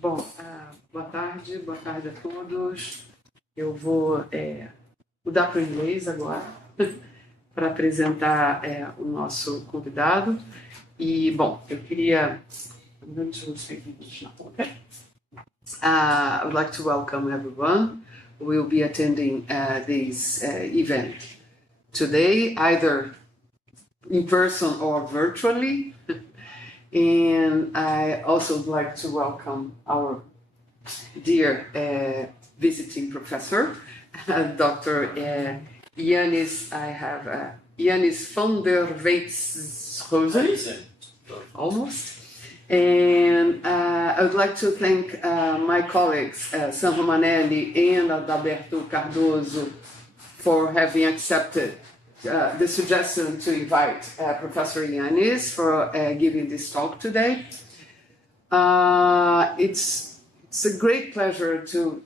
Boa tarde a todos. Eu vou mudar para o inglês agora para apresentar o nosso convidado. E, bom, eu queria... I'm going to speak English now, okay? I would like to welcome everyone who will be attending this event today, either in person or virtually. And I also would like to welcome our dear visiting professor, Dr. Janis. I have Janis van der Westhuizen, almost. And I would like to thank my colleagues, Sam Romanelli and Adalberto Cardoso, for having accepted the suggestion to invite Professor Janis for giving this talk today. It's a great pleasure to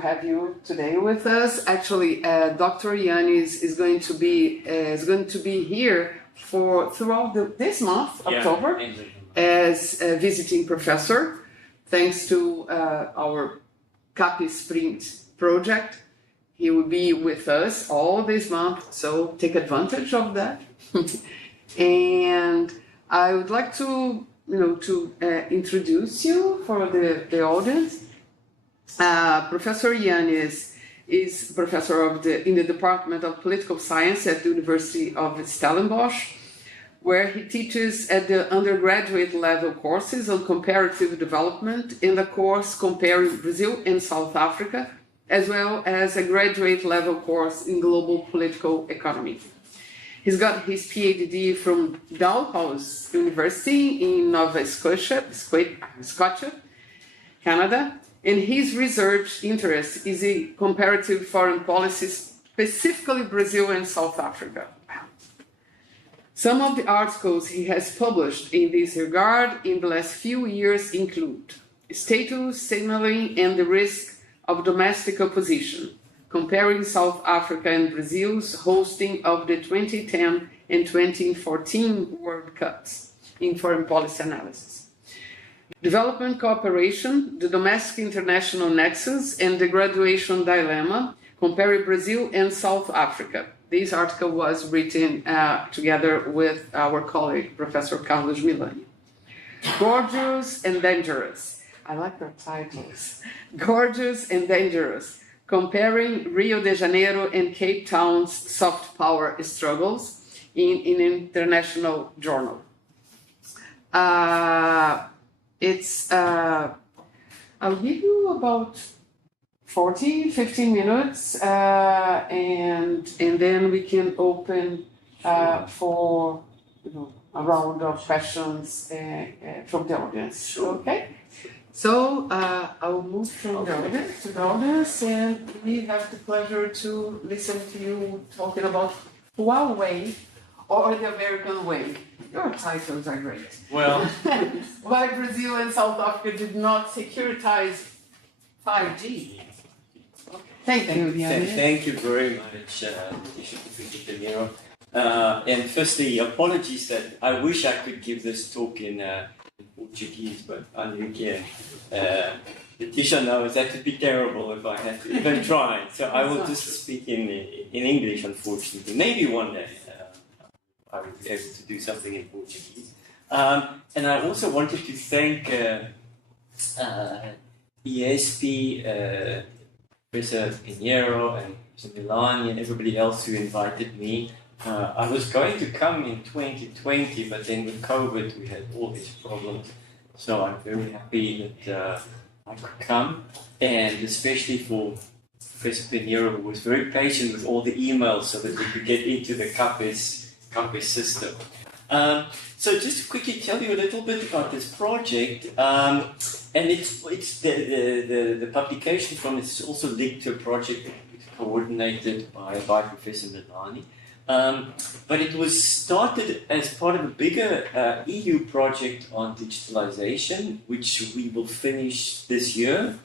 have you today with us. Actually, Dr. Janis is going to be here throughout this month, October, as a visiting professor, thanks to our CAPI Sprint project. He will be with us all this month, so take advantage of that. And I would like to introduce you for the audience. Professor Janis is professor in the Department of Political Science at the University of Stellenbosch, where he teaches at the undergraduate level courses on comparative development in the course comparing Brazil and South Africa, as well as a graduate level course in global political economy. He's got his PhD from Dalhousie University in Nova Scotia, Canada, and his research interest is in comparative foreign policy, specifically Brazil and South Africa. Some of the articles he has published in this regard in the last few years include Status, Signaling, and the Risk of Domestic Opposition, comparing South Africa and Brazil's hosting of the 2010 and 2014 World Cups in foreign policy analysis. Development Cooperation, the Domestic International Nexus, and the Graduation Dilemma, comparing Brazil and South Africa. This article was written together with our colleague, Professor Carlos Milani. Gorgeous and Dangerous. I like their titles. Gorgeous and Dangerous, comparing Rio de Janeiro and Cape Town's soft power struggles in an international journal. I'll give you about 15 minutes, and then we can open for a round of questions from the audience. Sure. Okay? So I'll move from the audience to the audience, and we have the pleasure to listen to you talking about Huawei or the American way. Your titles are great. Well, why Brazil and South Africa did not securitize 5G. Thank you, Janis. Thank you very much, and firstly, apologies that I wish I could give this talk in Portuguese, but Tisha knows that would be terrible if I had to even try. So I will just speak in English, unfortunately. Maybe one day I will be able to do something in Portuguese. And I also wanted to thank IESP, Professor Pinheiro and Professor Milani and everybody else who invited me. I was going to come in 2020, but then with COVID we had all these problems. So I'm very happy that I could come, and especially for Professor Pinheiro, who was very patient with all the emails so that we could get into the CAPES system. So just to quickly tell you a little bit about this project, and it's the publication from it is also linked to a project coordinated by Professor Milani. But it was started as part of a bigger EU project on digitalization, which we will finish this year.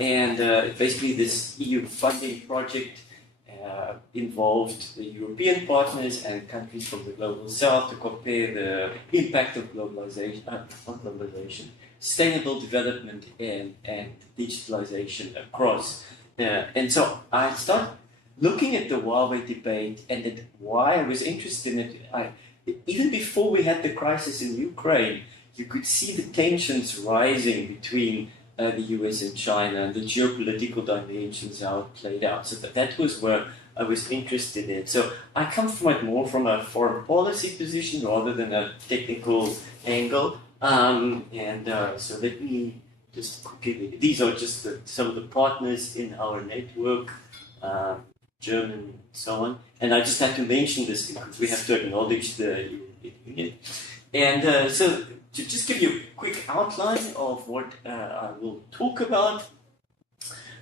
And basically this EU funding project involved the European partners and countries from the global south to compare the impact of globalization, sustainable development and digitalization across. And so I started looking at the Huawei debate and why I was interested in it. Even before we had the crisis in Ukraine, you could see the tensions rising between the US and China and the geopolitical dimensions, how it played out. So that was where I was interested in. So I come from it more from a foreign policy position rather than a technical angle. So let me just quickly, these are just some of the partners in our network, German and so on. And I just had to mention this because we have to acknowledge the European Union. And so to just give you a quick outline of what I will talk about.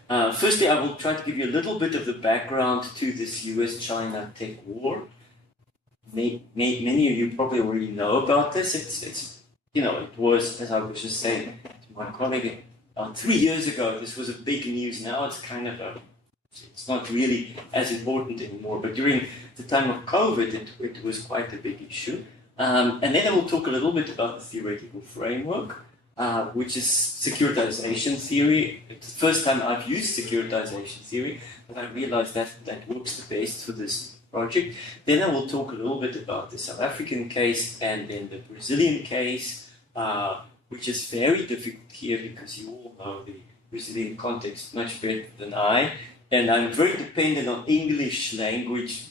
Firstly, I will try to give you a little bit of the background to this US-China tech war. Many of you probably already know about this. It's it was, as I was just saying to my colleague, 3 years ago, this was a big news. Now it's kind of it's not really as important anymore. But during the time of COVID, it was quite a big issue. And then I will talk a little bit about the theoretical framework, which is securitization theory. It's the first time I've used securitization theory, but I realized that works the best for this project. Then I will talk a little bit about the South African case and then the Brazilian case, which is very difficult here because you all know the Brazilian context much better than I. And I'm very dependent on English language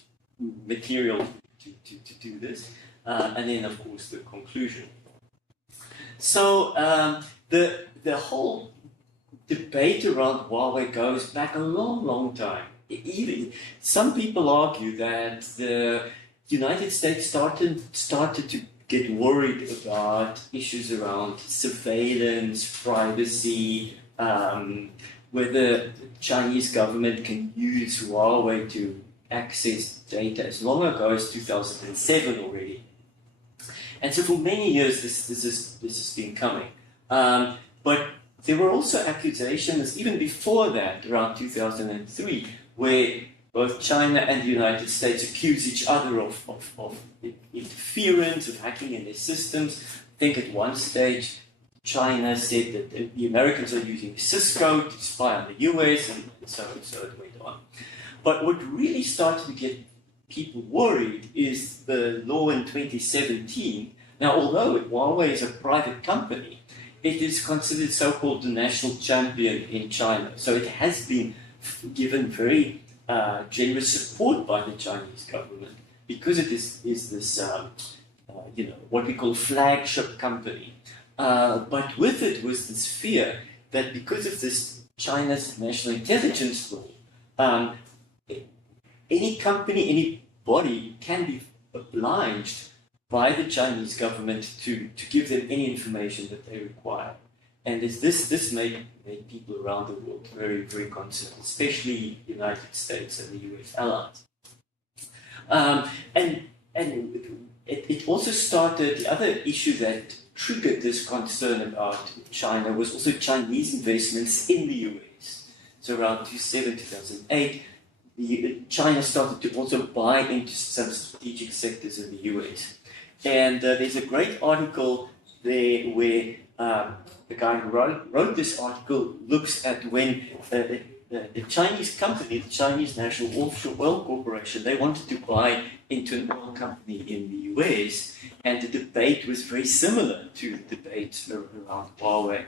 material to do this. And then, of course, the conclusion. So the whole debate around Huawei goes back a long, long time. Even some people argue that the United States started to get worried about issues around surveillance, privacy, whether the Chinese government can use Huawei to access data as long ago as 2007 already. And so for many years, this has been coming. But there were also accusations, even before that, around 2003, where both China and the United States accused each other of interference, of hacking in their systems. I think at one stage, China said that the Americans are using Cisco to spy on the US, and so it went on. But what really started to get people worried is the law in 2017. Now, although Huawei is a private company, it is considered so-called the national champion in China. So it has been given very generous support by the Chinese government because it is this, what we call flagship company. But with it was this fear that because of this China's national intelligence law, any company, any body can be obliged by the Chinese government to give them any information that they require. And this made people around the world very, very concerned, especially the United States and the US allies. And it also started, the other issue that triggered this concern about China was also Chinese investments in the US. So around 2007, 2008, China started to also buy into some strategic sectors in the US. And there's a great article there where the guy who wrote this article looks at when the Chinese company, the Chinese National Offshore Oil Corporation, they wanted to buy into an oil company in the US, and the debate was very similar to the debate around Huawei.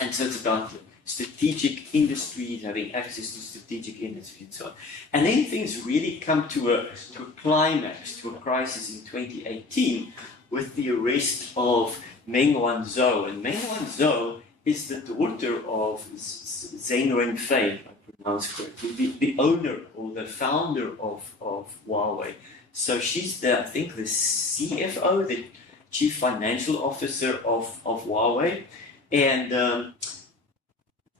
And so it's about strategic industries, having access to strategic industry and so on. And then things really come to a climax, to a crisis in 2018 with the arrest of Meng Wanzhou. And Meng Wanzhou is the daughter of Zheng Renfei, if I pronounce correctly, the owner or the founder of Huawei. So she's I think the CFO, the Chief Financial Officer of Huawei. And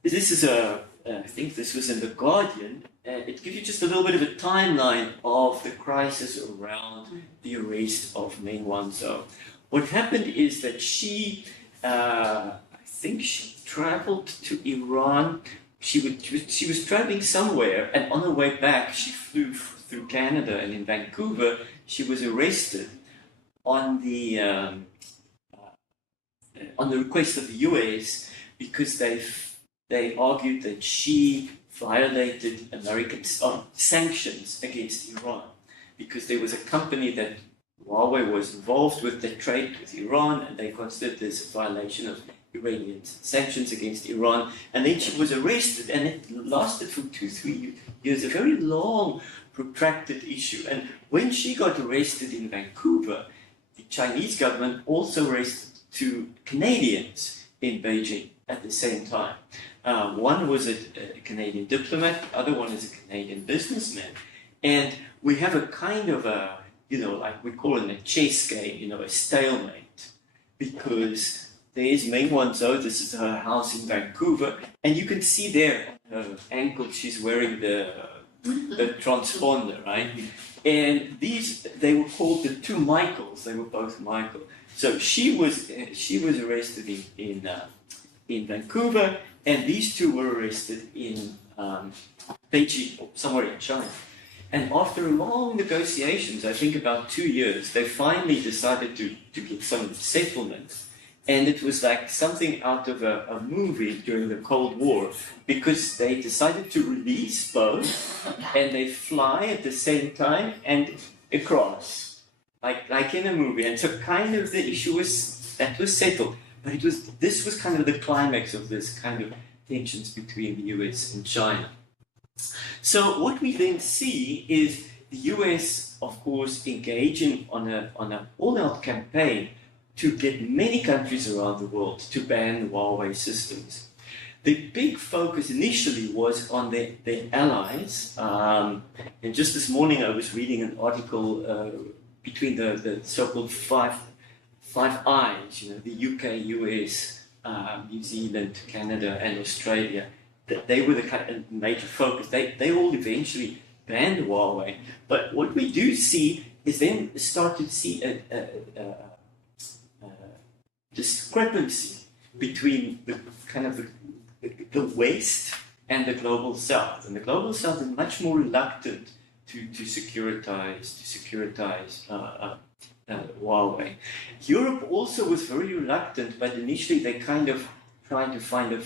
this is I think this was in The Guardian. It gives you just a little bit of a timeline of the crisis around the arrest of Meng Wanzhou. What happened is that she, I think she traveled to Iran she was traveling somewhere, and on her way back, she flew through Canada, and in Vancouver, she was arrested on the request of the US because they argued that she violated American sanctions against Iran, because there was a company that Huawei was involved with that traded with Iran, and they considered this a violation of Iranian sanctions against Iran. And then she was arrested, and it lasted for 2-3 years, a very long, protracted issue. And when she got arrested in Vancouver, the Chinese government also arrested 2 Canadians in Beijing at the same time. One was a Canadian diplomat, the other one is a Canadian businessman. And we have a kind of a, like we call it a chess game, a stalemate, because there's Meng Wanzhou, this is her house in Vancouver, and you can see there on her ankle she's wearing the transponder, right? And they were called the 2 Michaels, they were both Michael. So she was arrested in Vancouver, and these 2 were arrested in Beijing, somewhere in China. And after long negotiations, I think about 2 years, they finally decided to get some settlement. And it was like something out of a movie during the Cold War, because they decided to release both, and they fly at the same time and across, like in a movie. And so kind of the issue was settled. But this was kind of the climax of this kind of tensions between the US and China. So what we then see is the US, of course, engaging on a all-out campaign to get many countries around the world to ban Huawei systems. The big focus initially was on their allies. And just this morning I was reading an article between the so-called five I's, the UK, US, New Zealand, Canada, and Australia. They were the kind of major focus. They all eventually banned Huawei. But what we do see is then start to see a discrepancy between the West and the global South. And the global South is much more reluctant to securitize Huawei. Europe also was very reluctant, but initially they kind of tried to find a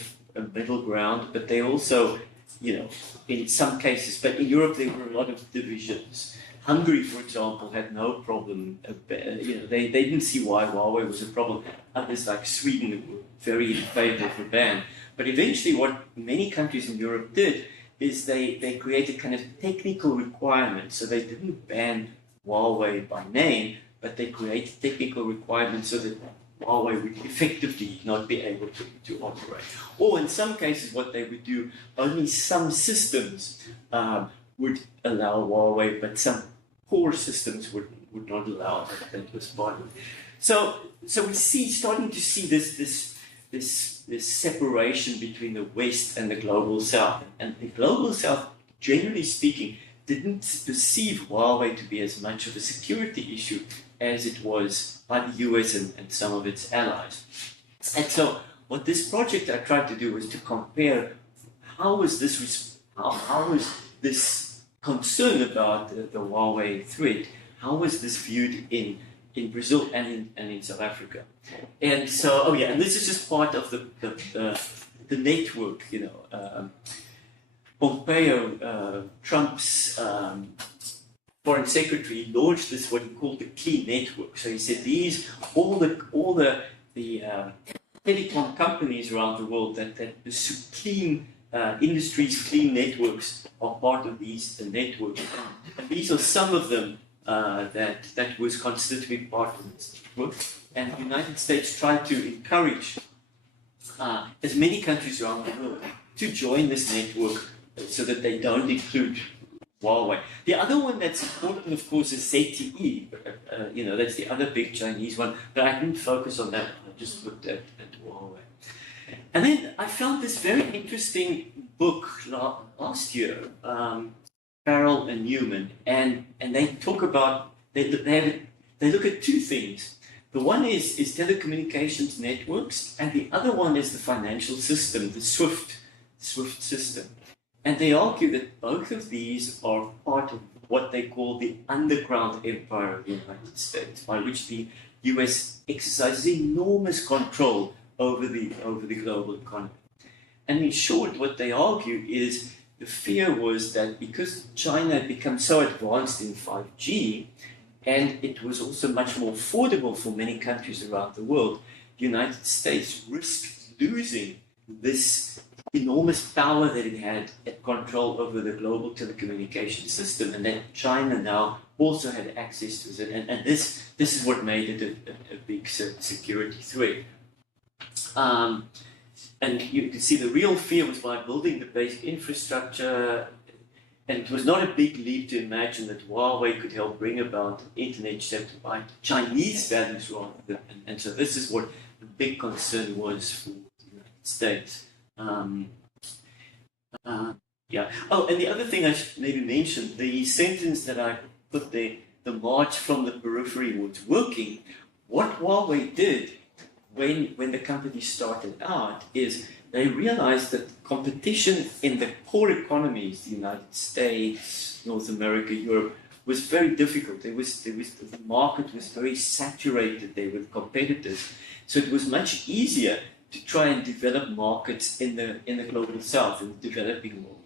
middle ground, but they also, in some cases, but in Europe there were a lot of divisions. Hungary, for example, had no problem. They didn't see why Huawei was a problem. Others like Sweden were very in favor of a ban. But eventually what many countries in Europe did is they created kind of technical requirements. So they didn't ban Huawei by name, but they created technical requirements so that Huawei would effectively not be able to operate. Or in some cases what they would do, only some systems would allow Huawei, but some core systems would not allow that was part of it. So we starting to see this separation between the West and the global South. And the global South, generally speaking, didn't perceive Huawei to be as much of a security issue as it was by the US and some of its allies. And so what this project I tried to do was to compare how is this concern about the Huawei threat, how was this viewed in Brazil and in South Africa. And so, and this is just part of the network, Pompeo, Trump's foreign secretary, launched this what he called the key network. So he said all the telecom companies around the world that clean industries, clean networks are part of these networks. And these are some of them that was considered to be part of this network. And the United States tried to encourage as many countries around the world to join this network so that they don't include Huawei. The other one that's important, of course, is ZTE. That's the other big Chinese one, but I didn't focus on that. I just looked at Huawei. And then I found this very interesting book last year, Farrell and Newman, and they talk about they look at two things. The one is telecommunications networks, and the other one is the financial system, the SWIFT SWIFT system. And they argue that both of these are part of what they call the underground empire of the United States, by which the US exercises enormous control over the global economy. And in short, what they argue is the fear was that because China had become so advanced in 5G, and it was also much more affordable for many countries around the world, the United States risked losing this enormous power that it had at control over the global telecommunication system, and that China now also had access to it. And this is what made it a big security threat. And you can see the real fear was by building the basic infrastructure, and it was not a big leap to imagine that Huawei could help bring about an internet shaped by Chinese values rather than, and so this is what the big concern was for the United States. Yeah. Oh, and the other thing I should maybe mention, the sentence that I put there, the march from the periphery was working. What Huawei did when the company started out is they realized that competition in the core economies, the United States, North America, Europe, was very difficult. The market was very saturated there with competitors. So it was much easier to try and develop markets in the global south, in the developing world.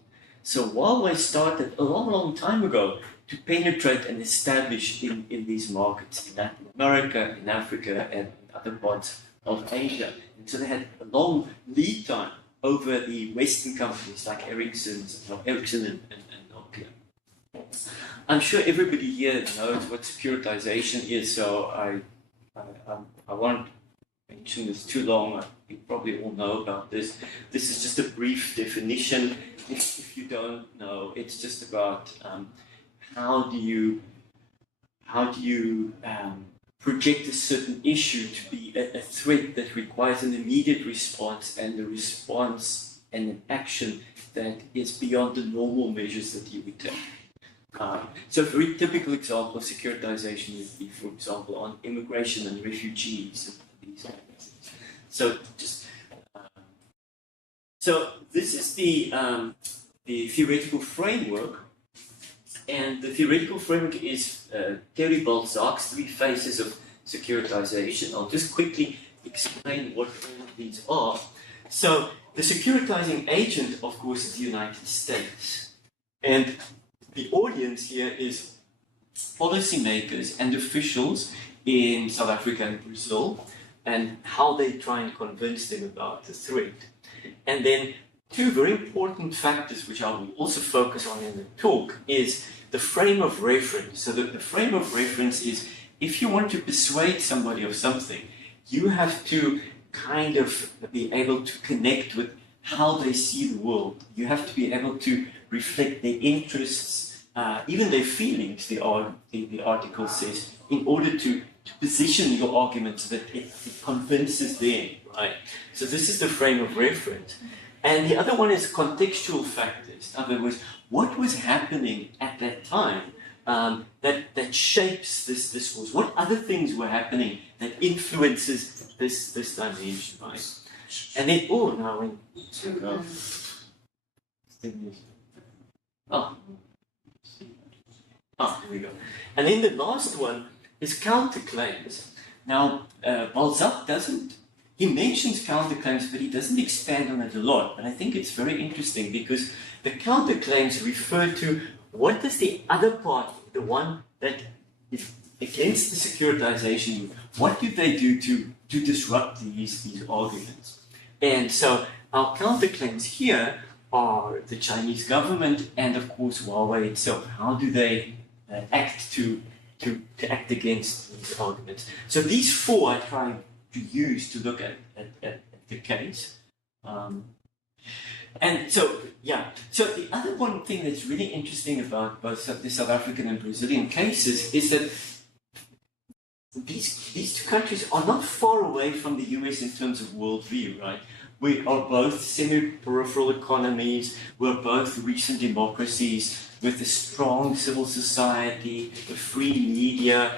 So Huawei started a long time ago to penetrate and establish in these markets in Latin America, in Africa, and other parts of Asia. And so they had a long lead time over the Western companies like Ericsson and Nokia. I'm sure everybody here knows what securitization is, so I won't mention this too long. You probably all know about this. This is just a brief definition. If you don't know, it's just about how do you project a certain issue to be a threat that requires an immediate response, and a response and an action that is beyond the normal measures that you would take. So a very typical example of securitization would be, for example, on immigration and refugees. And these kind of things. So just so this is the theoretical framework. And the theoretical framework is Thierry Balzac's 3 phases of securitization. I'll just quickly explain what all of these are. So the securitizing agent, of course, is the United States. And the audience here is policymakers and officials in South Africa and Brazil, and how they try and convince them about the threat. And then 2 very important factors, which I will also focus on in the talk, is the frame of reference. So the frame of reference is, if you want to persuade somebody of something, you have to kind of be able to connect with how they see the world. You have to be able to reflect their interests, even their feelings, the article says, in order to position your argument so that it convinces them, right? So this is the frame of reference. And the other one is contextual factors. In other words, what was happening at that time that shapes this discourse? What other things were happening that influences this dimension, right? And then, oh, now when here we go. And then the last one is counterclaims. Now, Balzac he mentions counterclaims, but he doesn't expand on it a lot. But I think it's very interesting because the counterclaims refer to what does the other part, the one that is against the securitization, what do they do to disrupt these arguments? And so our counterclaims here are the Chinese government and, of course, Huawei itself. How do they act to act against these arguments? So these 4 I try to use to look at the case. And so, yeah. So the other one thing that's really interesting about both the South African and Brazilian cases is that these 2 countries are not far away from the US in terms of worldview, right? We are both semi-peripheral economies. We're both recent democracies with a strong civil society, a free media,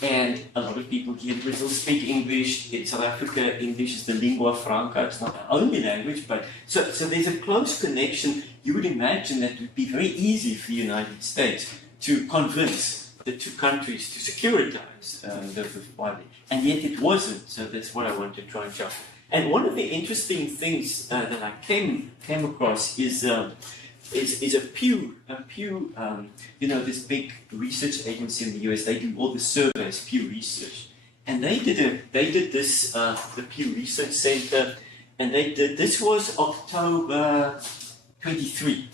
And a lot of people here in Brazil speak English. In South Africa, English is the lingua franca. It's not our only language, but so there's a close connection. You would imagine that it would be very easy for the United States to convince the two countries to securitize the Huawei, and yet it wasn't. So that's what I want to try and show. And one of the interesting things that I came across is a Pew, this big research agency in the US. They do all the surveys, Pew Research, and they did this the Pew Research Center, and this was October 23,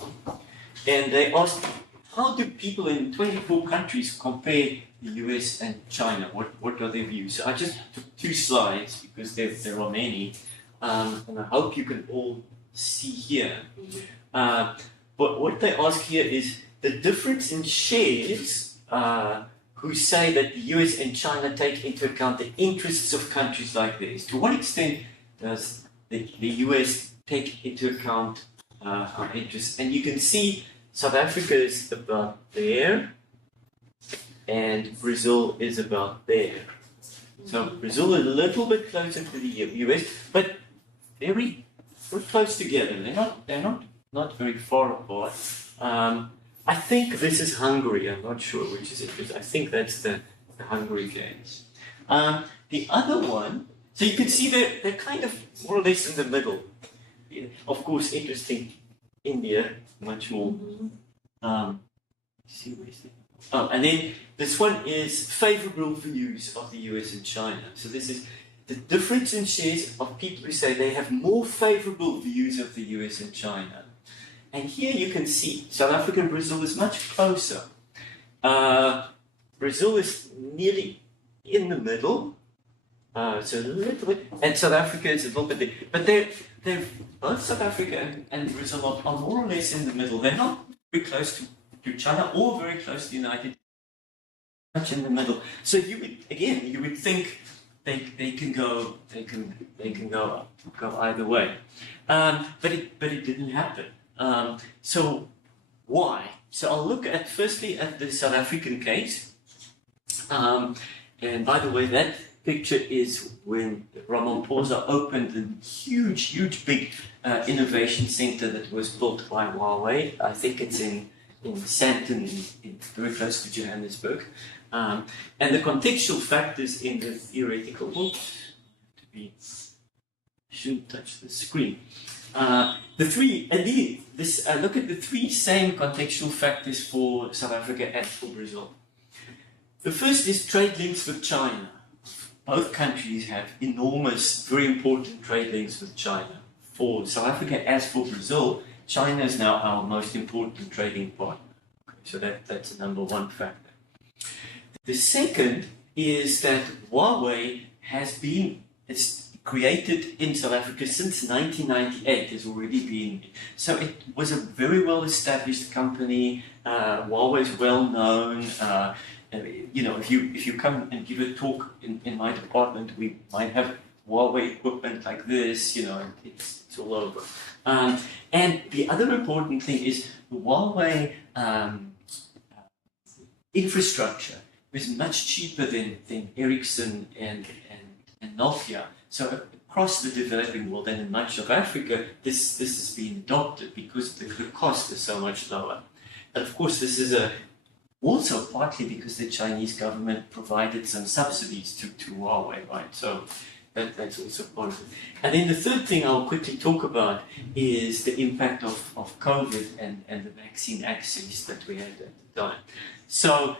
and they asked, how do people in 24 countries compare the US and China? What are their views? So I just took 2 slides because there are many, and I hope you can all see here. But what they ask here is the difference in shares who say that the US and China take into account the interests of countries like this. To what extent does the US take into account our interests? And you can see South Africa is about there, and Brazil is about there. So Brazil is a little bit closer to the US, but we're close together. They're not very far apart. I think this is Hungary. I'm not sure which is it. I think that's the Hungary case. The other one, so you can see they're kind of more or less in the middle. Of course, interesting, India, much more. And then this one is favorable views of the US and China. So this is the difference in shares of people who say they have more favorable views of the US and China. And here you can see South Africa and Brazil is much closer. Brazil is nearly in the middle, so a little bit, and South Africa is a little bit there. But they're both South Africa and Brazil are more or less in the middle. They're not very close to China or very close to the United States, much in the middle. So you would think they can go either way, but it didn't happen. So why? So I'll look at firstly at the South African case. And by the way, that picture is when Ramaphosa opened the huge big innovation center that was built by Huawei. I think it's in Sandton, very close to Johannesburg. And the contextual factors in the theoretical shouldn't touch the screen. Look at the 3 same contextual factors for South Africa and for Brazil. The first is trade links with China. Both countries have enormous, very important trade links with China. For South Africa as for Brazil, China is now our most important trading partner. So that's the number 1 factor. The second is that Huawei it's created in South Africa since 1998, has already been. So it was a very well established company. Huawei is well known. If you come and give a talk in my department, we might have Huawei equipment like this. It's all over. And the other important thing is the Huawei infrastructure was much cheaper than Ericsson and Nokia. So across the developing world and in much of Africa, this has been adopted because the cost is so much lower. And of course, this is also partly because the Chinese government provided some subsidies to Huawei, right? So that's also part of it. And then the third thing I'll quickly talk about is the impact of COVID and the vaccine access that we had at the time. So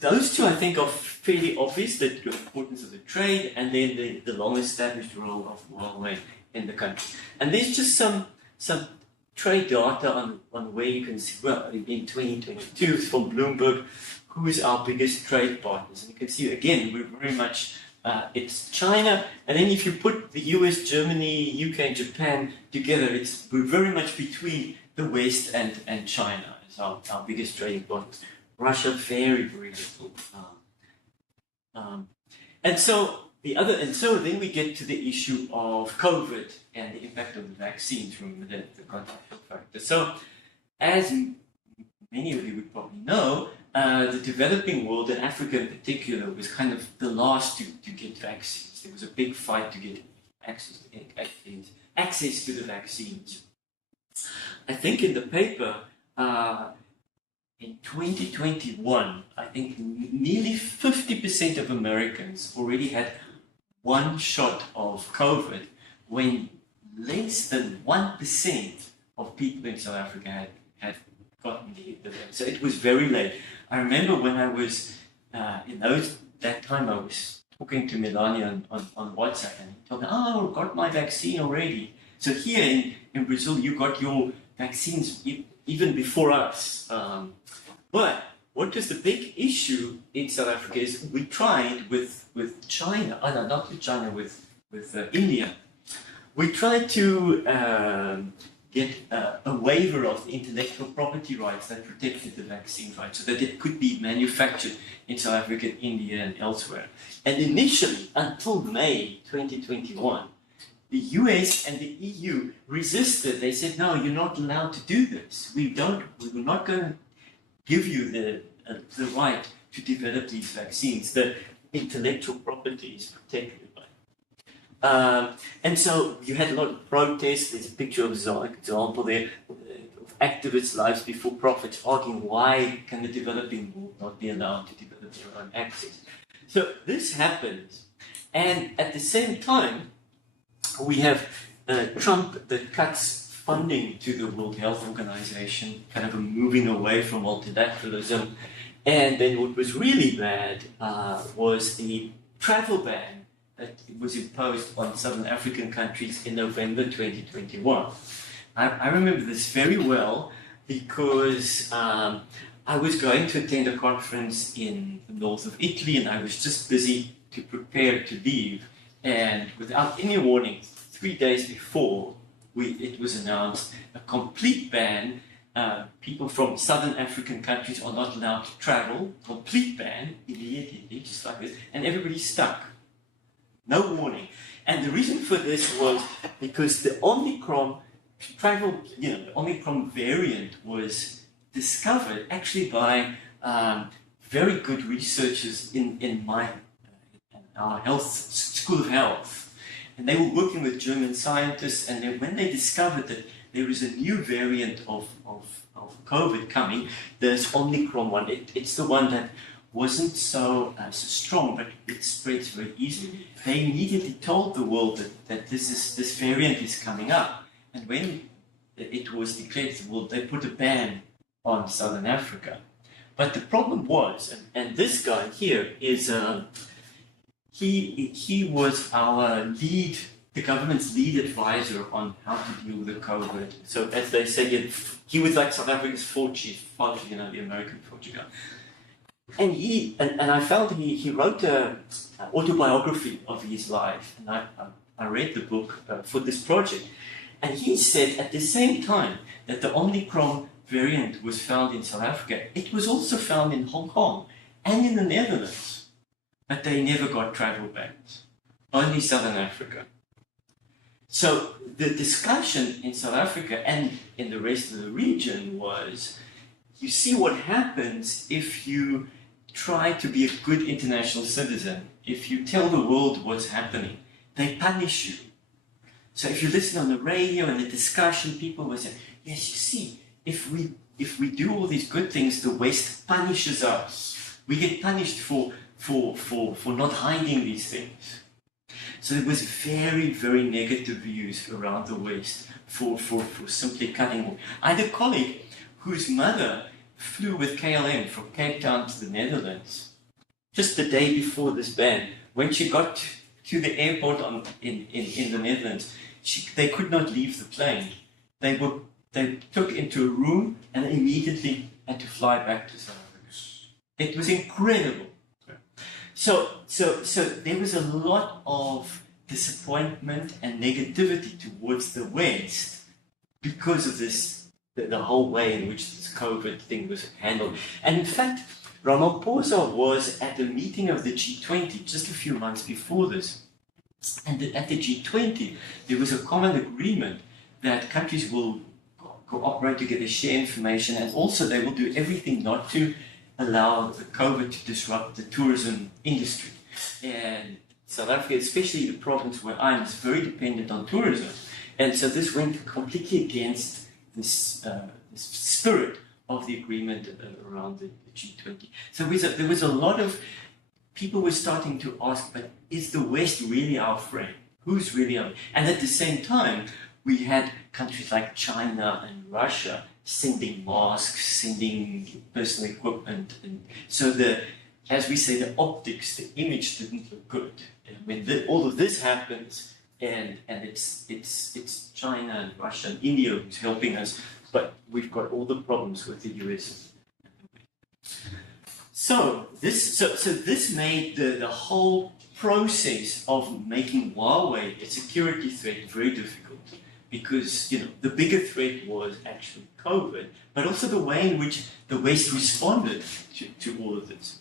those 2, I think, are fairly obvious, the importance of the trade and then the long-established role of Huawei in the country. And there's just some trade data on where you can see, well, in 2022, it's from Bloomberg, who is our biggest trade partners. And you can see, again, we're very much, it's China, and then if you put the US, Germany, UK, and Japan together, we're very much between the West and China as our biggest trading partners. Russia, very, very little. And so then we get to the issue of COVID and the impact of the vaccines, remember the contextual factor. So as many of you would probably know, the developing world, and Africa in particular, was kind of the last to get vaccines. There was a big fight to get access to the vaccines. I think in the paper, in 2021, I think nearly 50% of Americans already had one shot of COVID, when less than 1% of people in South Africa had gotten the vaccine. So it was very late. I remember when I was, that time I was talking to Melania on WhatsApp, and he told me, oh, I got my vaccine already. So here in Brazil, you got your vaccines even before us. But what was the big issue in South Africa is we tried with China, not with China, with India. We tried to get a waiver of the intellectual property rights that protected the vaccine rights, so that it could be manufactured in South Africa, India, and elsewhere. And initially, until May 2021, the US and the EU resisted. They said, no, you're not allowed to do this. We're not going to give you the right to develop these vaccines. The intellectual property is protected. And so you had a lot of protests. There's a picture of example there of activists' lives before profits arguing why can the developing world not be allowed to develop their own access. So this happens, and at the same time we have Trump that cuts funding to the World Health Organization, kind of a moving away from multilateralism. And then what was really bad was the travel ban that was imposed on Southern African countries in November 2021. I remember this very well because I was going to attend a conference in the north of Italy, and I was just busy to prepare to leave. And without any warning, 3 days before it was announced, a complete ban. People from Southern African countries are not allowed to travel. Complete ban, immediately, just like this, and everybody's stuck. No warning. And the reason for this was because the Omicron the Omicron variant was discovered actually by very good researchers in our health school of health. And they were working with German scientists, and when they discovered that there is a new variant of COVID coming, this Omicron one, it's the one that wasn't so strong, but it spreads very easily. They immediately told the world that this variant is coming up. And when it was declared to the world, they put a ban on Southern Africa. But the problem was, and this guy here is, he was our the government's lead advisor on how to deal with the COVID. So as they say, he was like South Africa's Fauci, the American Fauci guy. And I found he wrote an autobiography of his life, and I read the book for this project. And he said at the same time that the Omicron variant was found in South Africa, it was also found in Hong Kong and in the Netherlands, but they never got travel bans, only Southern Africa. So the discussion in South Africa and in the rest of the region was, you see what happens if you try to be a good international citizen. If you tell the world what's happening, they punish you. So if you listen on the radio and the discussion, people will say, yes, you see, if we do all these good things, the West punishes us. We get punished for not hiding these things. So there was very, very negative views around the West for simply cutting off. I had a colleague whose mother flew with KLM from Cape Town to the Netherlands just the day before this ban. When she got to the airport in the Netherlands, they could not leave the plane. They took into a room and immediately had to fly back to South Africa. It was incredible. So there was a lot of disappointment and negativity towards the West because of this, the whole way in which this COVID thing was handled. And in fact, Ramaphosa was at a meeting of the G20 just a few months before this. And at the G20, there was a common agreement that countries will cooperate together, share information, and also they will do everything not to allow the COVID to disrupt the tourism industry. And South Africa, especially the province where I am, is very dependent on tourism. And so this went completely against this spirit of the agreement around the G20. So there was a lot of people were starting to ask, but is the West really our friend? Who's really our? And at the same time, we had countries like China and Russia sending masks, sending personal equipment, and so as we say, the optics, the image didn't look good. And when all of this happens, and it's China and Russia and India who's helping us, but we've got all the problems with the US. So this made the whole process of making Huawei a security threat very difficult, because the bigger threat was actually COVID, but also the way in which the West responded to all of this.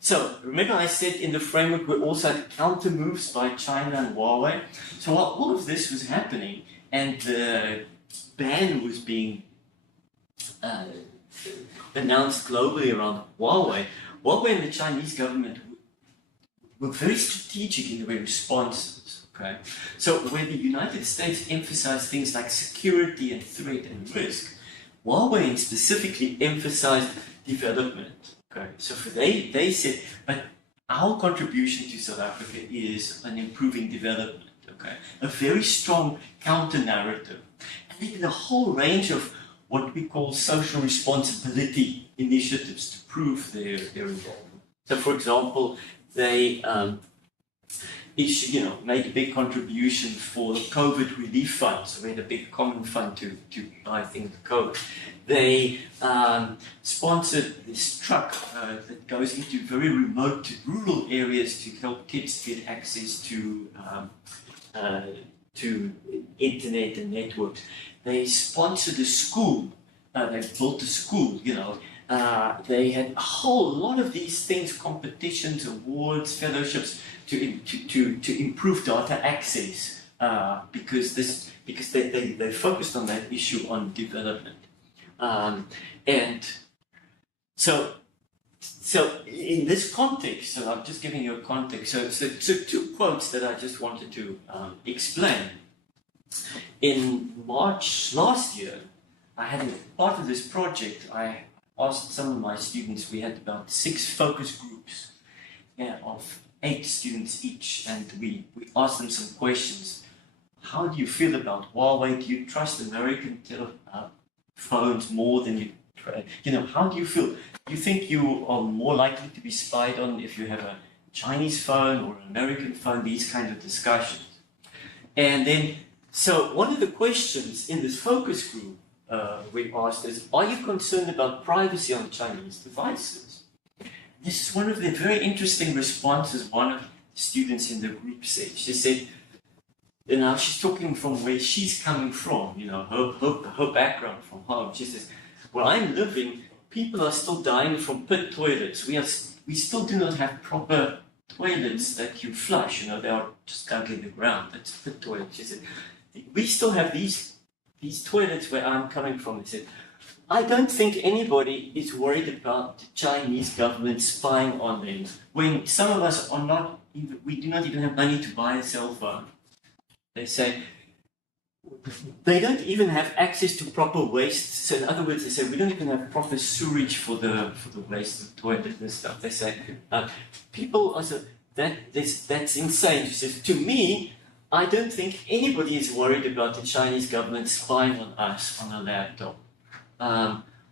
So remember I said in the framework we also had counter moves by China and Huawei. So while all of this was happening and the ban was being announced globally around Huawei and the Chinese government were very strategic in their responses. Okay? So where the United States emphasized things like security and threat and risk, Huawei specifically emphasized development. Okay, so they said, but our contribution to South Africa is an improving development. Okay, a very strong counter narrative, and they did a whole range of what we call social responsibility initiatives to prove their involvement. So, for example, they made a big contribution for the COVID relief fund. So we had a big common fund to buy things for COVID. They sponsored this truck that goes into very remote rural areas to help kids get access to internet and networks. They sponsored a school. They built a school. They had a whole lot of these things: competitions, awards, fellowships to improve data access. Because they focused on that issue on development. And so in this context, so I'm just giving you a context. So two quotes that I just wanted to explain. In March last year, I had part of this project. I asked some of my students. We had about 6 focus groups of 8 students each, and we asked them some questions. How do you feel about Huawei? Do you trust American phones more than you try? How do you feel? Do you think you are more likely to be spied on if you have a Chinese phone or an American phone? These kinds of discussions. And then, so one of the questions in this focus group we asked is, are you concerned about privacy on Chinese devices? This is one of the very interesting responses one of the students in the group said. She said, now she's talking from where she's coming from, her background from home. She says, where I'm living, people are still dying from pit toilets. We still do not have proper toilets that you flush. They are just dug in the ground. That's pit toilets. She said, we still have these toilets where I'm coming from. She said, I don't think anybody is worried about the Chinese government spying on them when some of us are not. We do not even have money to buy a cell phone. They say they don't even have access to proper waste. So in other words, they say we don't even have proper sewage for the waste of toilet and stuff. They say people also that's insane. She says, to me, I don't think anybody is worried about the Chinese government spying on us on a laptop.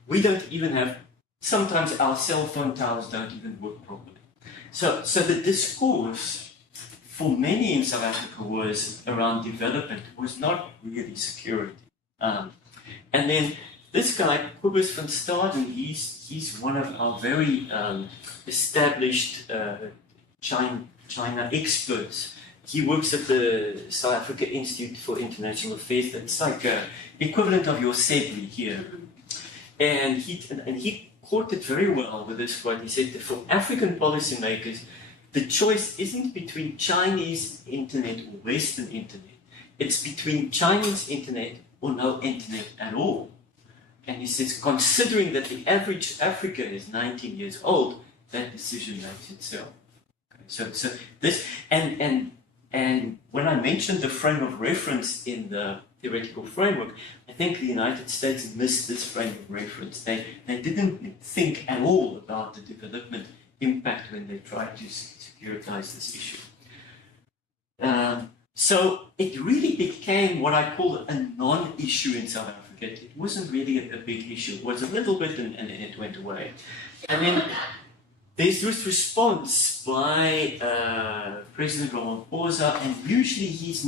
We don't even have. Sometimes our cell phone towers don't even work properly. So the discourse for many in South Africa was around development, was not really security. And then this guy, Cobus van Staden, he's one of our very established China experts. He works at the South Africa Institute for International Affairs. That's like the equivalent of your SEBRI here. And he quoted very well with this quote. He said that for African policymakers, the choice isn't between Chinese internet or Western internet. It's between Chinese internet or no internet at all. And he says, considering that the average African is 19 years old, that decision makes itself. Okay, so this, and when I mentioned the frame of reference in the theoretical framework, I think the United States missed this frame of reference. They didn't think at all about the development impact when they tried to securitize this issue. So it really became what I call a non-issue in South Africa. It wasn't really a big issue. It was a little bit and it went away. And then there's this response by President Ramaphosa, and usually he's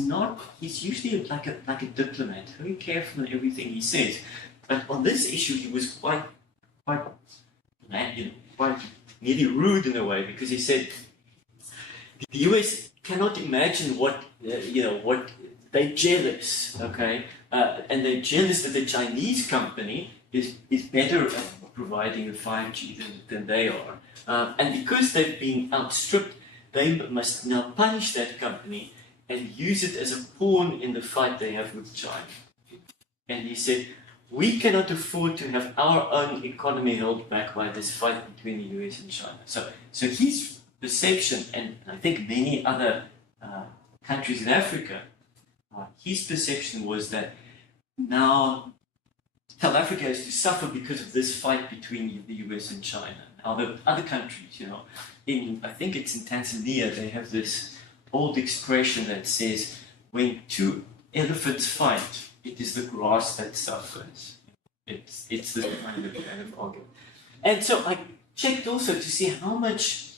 usually like a diplomat, very careful in everything he says. But on this issue, he was quite nearly rude in a way, because he said the US cannot imagine what they're jealous, okay, and they're jealous that the Chinese company is better at providing a 5G than they are. And because they've been outstripped, they must now punish that company and use it as a pawn in the fight they have with China. And he said, we cannot afford to have our own economy held back by this fight between the US and China. So his perception, and I think many other countries in Africa, his perception was that now South Africa has to suffer because of this fight between the US and China. Now the other countries, I think it's in Tanzania, they have this old expression that says, when two elephants fight, it is the grass that suffers. It's this kind of argument. And so I checked also to see how much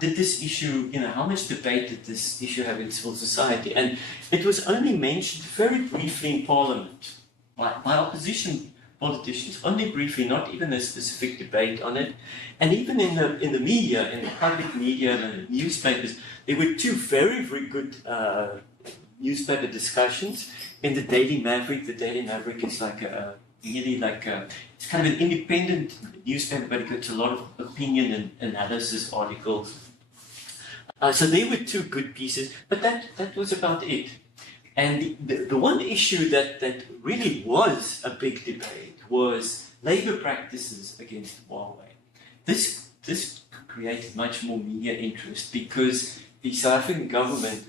did this issue, how much debate did this issue have in civil society? And it was only mentioned very briefly in Parliament by opposition politicians, only briefly, not even a specific debate on it. And even in the media, in the public media, the newspapers, there were two very, very good newspaper discussions in the Daily Maverick. The Daily Maverick is it's kind of an independent newspaper, but it gets a lot of opinion and analysis articles. So there were two good pieces, but that was about it. And the one issue that really was a big debate was labor practices against Huawei. This created much more media interest because the South African government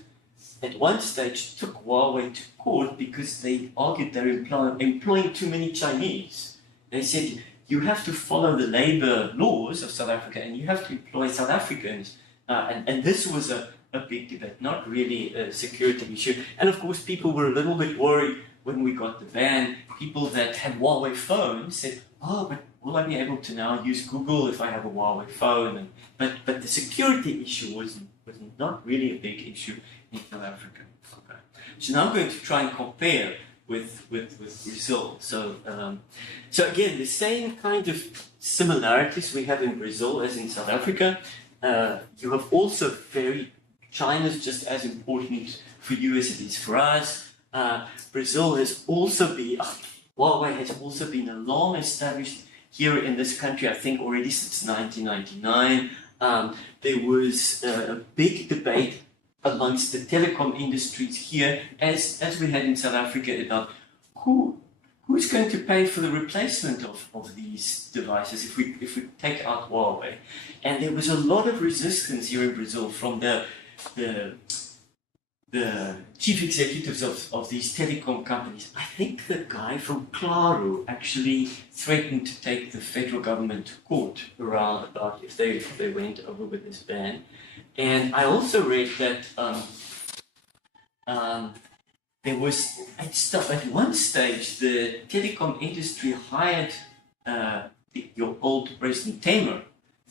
at one stage took Huawei to court because they argued they're employing too many Chinese. They said, you have to follow the labor laws of South Africa and you have to employ South Africans. And this was a big debate, not really a security issue. And of course, people were a little bit worried when we got the ban. People that had Huawei phones said, oh, but will I be able to now use Google if I have a Huawei phone? But the security issue was not really a big issue in South Africa. Okay. So now I'm going to try and compare with Brazil. So again, the same kind of similarities we have in Brazil as in South Africa. You have also China's just as important for you as it is for us. Brazil has also been, Huawei has also been a long established here in this country, I think already since 1999. There was a big debate amongst the telecom industries here, as we had in South Africa, about who's going to pay for the replacement of these devices if we take out Huawei. And there was a lot of resistance here in Brazil from the chief executives of these telecom companies. I think the guy from Claro actually threatened to take the federal government to court about if they went over with this ban. And I also read that there was, at one stage, the telecom industry hired your old President Temer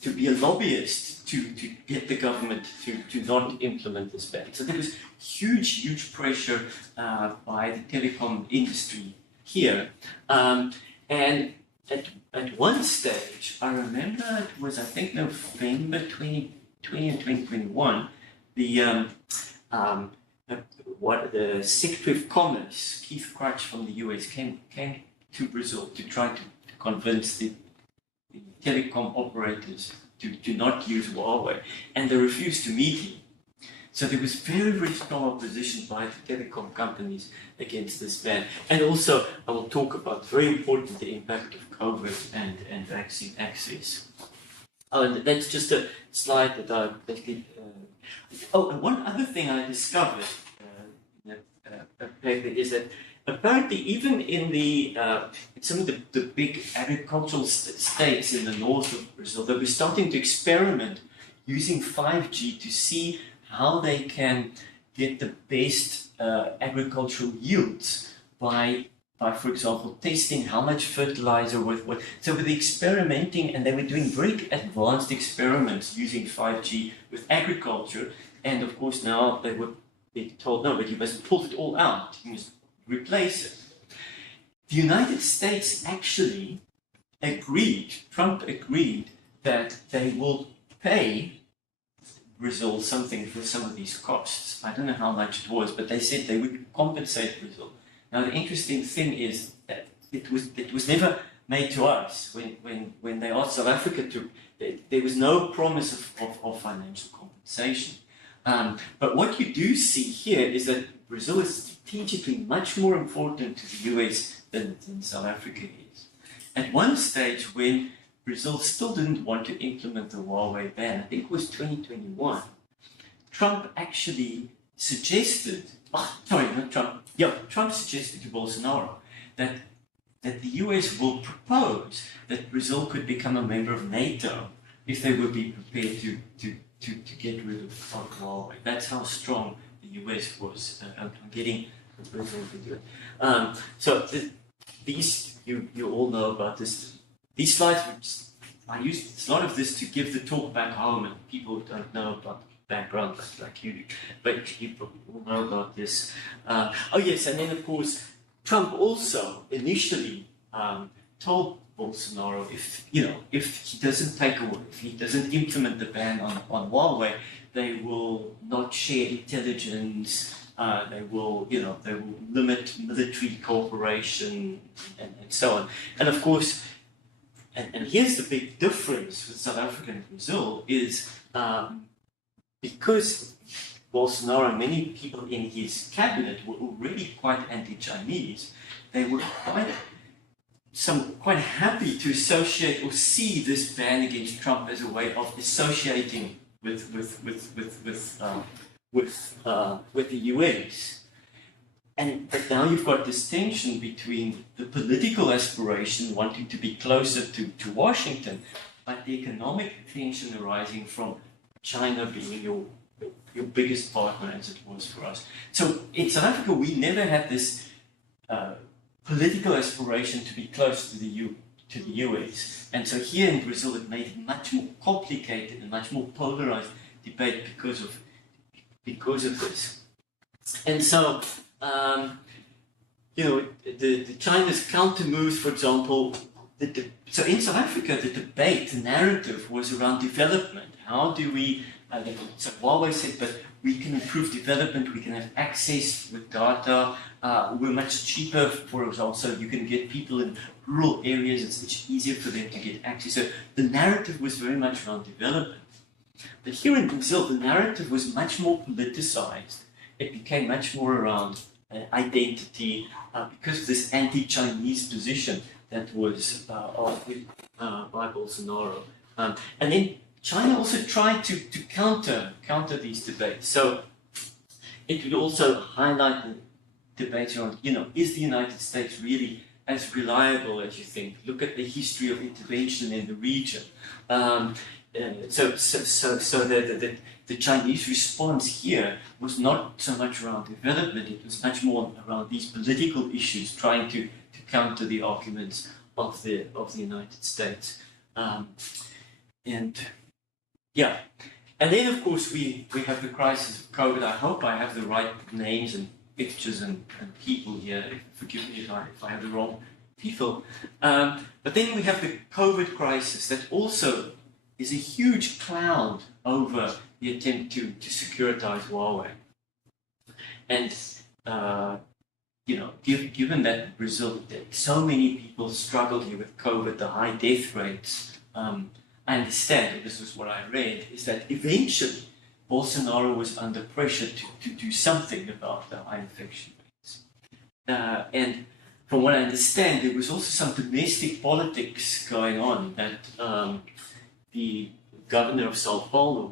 to be a lobbyist to get the government to not implement this ban. So there was huge pressure by the telecom industry here. And at one stage, I remember it was, I think, November 2020 and 2021, the Secretary of Commerce, Keith Crutch from the US, came to Brazil to try to convince the telecom operators to not use Huawei, and they refused to meet him. So there was very, very strong opposition by the telecom companies against this ban. And also, I will talk about, very important, the impact of COVID and vaccine access. Oh, and that's just a slide that I basically... oh, and one other thing I discovered in a paper is that apparently even in the some of the big agricultural states in the north of Brazil, they were starting to experiment using 5G to see how they can get the best agricultural yields by, for example, testing how much fertilizer with what. So with the experimenting, and they were doing very advanced experiments using 5G with agriculture, and of course now they were told, no, but you must pull it all out, you must replace it. The United States actually agreed, Trump agreed, that they will pay Brazil something for some of these costs. I don't know how much it was, but they said they would compensate Brazil. Now the interesting thing is that it was never made to us. When they asked South Africa to, there was no promise of financial compensation. But what you do see here is that Brazil is strategically much more important to the US than South Africa is. At one stage, when Brazil still didn't want to implement the Huawei ban, I think it was 2021, Trump actually suggested, Trump suggested to Bolsonaro that the US will propose that Brazil could become a member of NATO if they would be prepared to get rid of Huawei. That's how strong the US was. I'm getting Brazil to do it. So these, you all know about this. These slides, I used a lot of this to give the talk back home, and people don't know about the background like you do, but you all know about this. Oh yes, and then of course, Trump also initially told Bolsonaro if he doesn't if he doesn't implement the ban on Huawei, they will not share intelligence. They will limit military cooperation and so on. And of course, and here's the big difference with South Africa and Brazil is because Bolsonaro and many people in his cabinet were already quite anti-Chinese, they were quite happy to associate or see this ban against Trump as a way of associating with the US. But now you've got this tension between the political aspiration wanting to be closer to Washington, but the economic tension arising from China being your biggest partner as it was for us. So in South Africa, we never had this political aspiration to be close to the US. And so here in Brazil, it made it much more complicated and much more polarized debate because of this. And so, the China's counter moves, for example, so in South Africa, the debate, the narrative was around development. How do we, so Huawei said, but we can improve development, we can have access with data, we're much cheaper, for example, so you can get people in rural areas, it's much easier for them to get access. So the narrative was very much around development. But here in Brazil, the narrative was much more politicized. It became much more around identity because of this anti-Chinese position that was argued by Bolsonaro. And then China also tried to counter these debates. So it would also highlight the debates around, is the United States really as reliable as you think? Look at the history of intervention in the region. So the Chinese response here was not so much around development, it was much more around these political issues, trying to counter the arguments of the United States. And then of course we have the crisis of COVID. I hope I have the right names and pictures and people here. Forgive me if I have the wrong people. But then we have the COVID crisis that also is a huge cloud over the attempt to securitize Huawei. And, given that Brazil, that so many people struggled here with COVID, the high death rates, I understand, and this is what I read, is that eventually Bolsonaro was under pressure to do something about the high infection rates. And from what I understand, there was also some domestic politics going on that the governor of Sao Paulo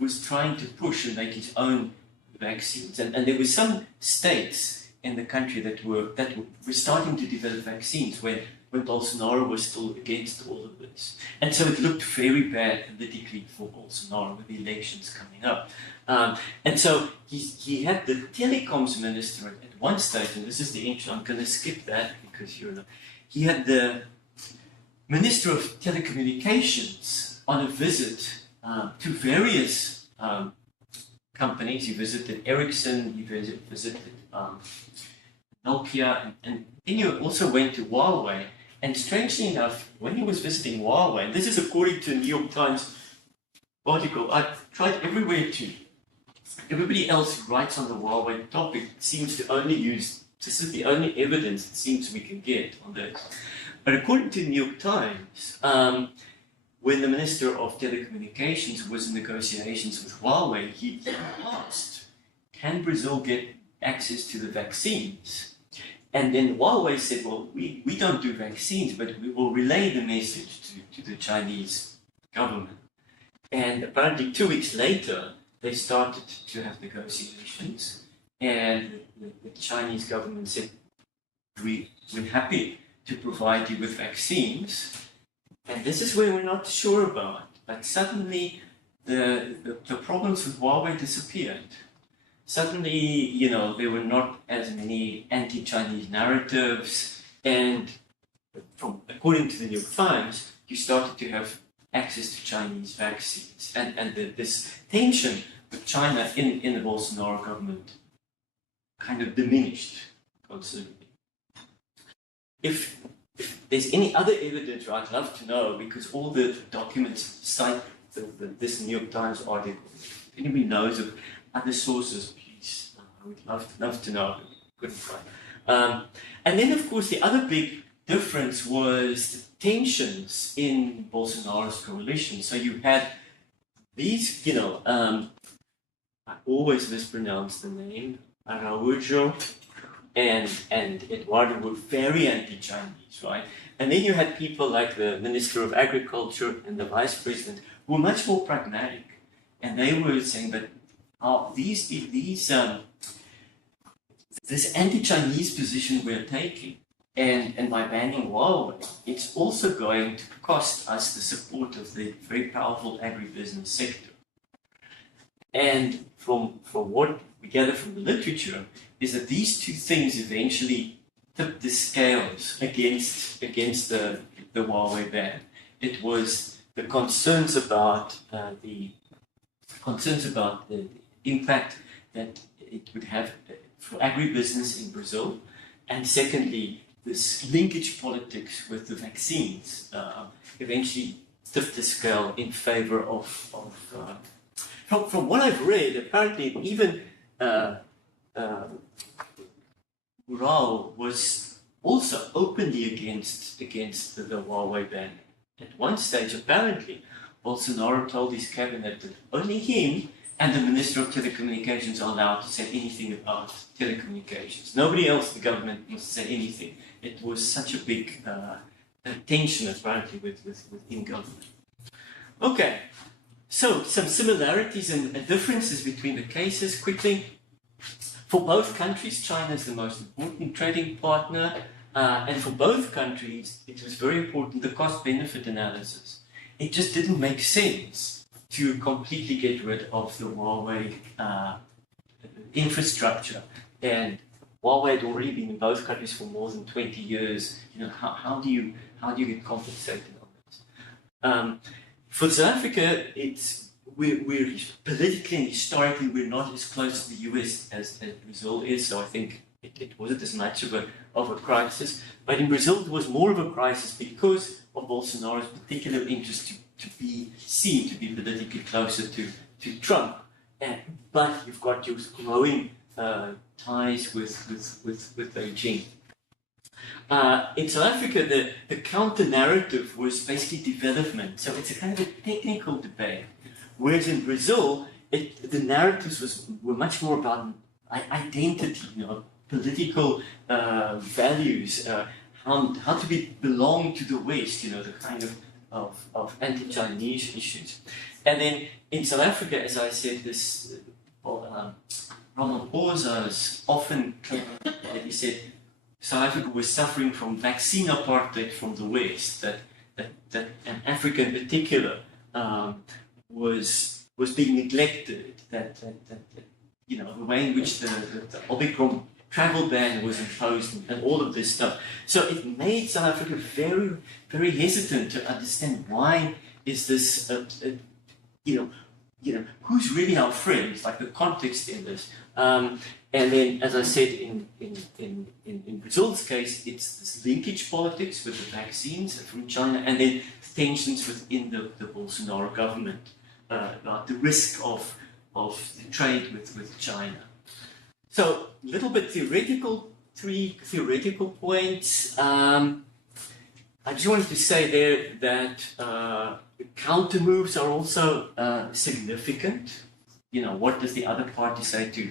was trying to push and make his own vaccines. And there were some states in the country that were starting to develop vaccines when Bolsonaro was still against all of this. And so it looked very bad politically for Bolsonaro with the elections coming up. And so he had the telecoms minister at one stage, and this is the intro, I'm going to skip that because he had the minister of telecommunications on a visit to various companies. He visited Ericsson, he visited Nokia, and then he also went to Huawei. And strangely enough, when he was visiting Huawei, and this is according to a New York Times article, I've tried everywhere to. Everybody else who writes on the Huawei topic seems to only use, this is the only evidence it seems we can get on this. But according to the New York Times, when the Minister of Telecommunications was in negotiations with Huawei, he asked, can Brazil get access to the vaccines? And then Huawei said, well, we don't do vaccines, but we will relay the message to the Chinese government. And apparently 2 weeks later, they started to have negotiations, and the Chinese government said, we're happy to provide you with vaccines. And this is where we're not sure about. But suddenly, the problems with Huawei disappeared. Suddenly, there were not as many anti-Chinese narratives, and according to the New York Times, you started to have access to Chinese vaccines, and this tension with China in the Bolsonaro government kind of diminished considerably. If there's any other evidence, I'd love to know, because all the documents cite this New York Times article. If anybody knows of other sources, please, I would love to know. Couldn't find. And then, of course, the other big difference was the tensions in Bolsonaro's coalition. So you had these, I always mispronounce the name, Araujo and Eduardo were very anti-Chinese, right? And then you had people like the Minister of Agriculture and the Vice President who were much more pragmatic. And they were saying that this anti-Chinese position we're taking, and by banning Huawei, it's also going to cost us the support of the very powerful agribusiness sector. And from what we gather from the literature is that these two things eventually tipped the scales against the Huawei ban. It was the concerns about the impact that it would have for agribusiness in Brazil, and secondly, this linkage politics with the vaccines eventually tipped the scale in favor of from what I've read, apparently even Rural was also openly against the Huawei ban. At one stage, apparently, Bolsonaro told his cabinet that only him and the Minister of Telecommunications are allowed to say anything about telecommunications. Nobody else in the government must say anything. It was such a big tension, apparently, within government. Okay, so some similarities and differences between the cases quickly. For both countries, China is the most important trading partner, and for both countries, it was very important, the cost-benefit analysis. It just didn't make sense to completely get rid of the Huawei infrastructure. And Huawei had already been in both countries for more than 20 years. How do you get compensated on this? For South Africa, we're politically and historically we're not as close to the US as Brazil is. So I think it wasn't as much of a crisis. But in Brazil, it was more of a crisis because of Bolsonaro's particular interest to be seen to be politically closer to Trump. But you've got your growing ties with Beijing. In South Africa, the counter-narrative was basically development. So it's a kind of a technical debate. Whereas in Brazil, the narratives were much more about identity, political values, how to belong to the West, the kind of anti-Chinese issues. And then in South Africa, as I said, this Ramaphosa's often claimed that he said South Africa was suffering from vaccine apartheid from the West, that and Africa in particular was being neglected, that the way in which the Omicron travel ban was imposed and all of this stuff. So it made South Africa very, very hesitant to understand why is this, who's really our friends, like the context in this. And then, as I said, in Brazil's case, it's this linkage politics with the vaccines from China, and then tensions within the Bolsonaro government about the risk of the trade with China. So, a little bit theoretical, 3 theoretical points. I just wanted to say there that counter moves are also significant. What does the other party say to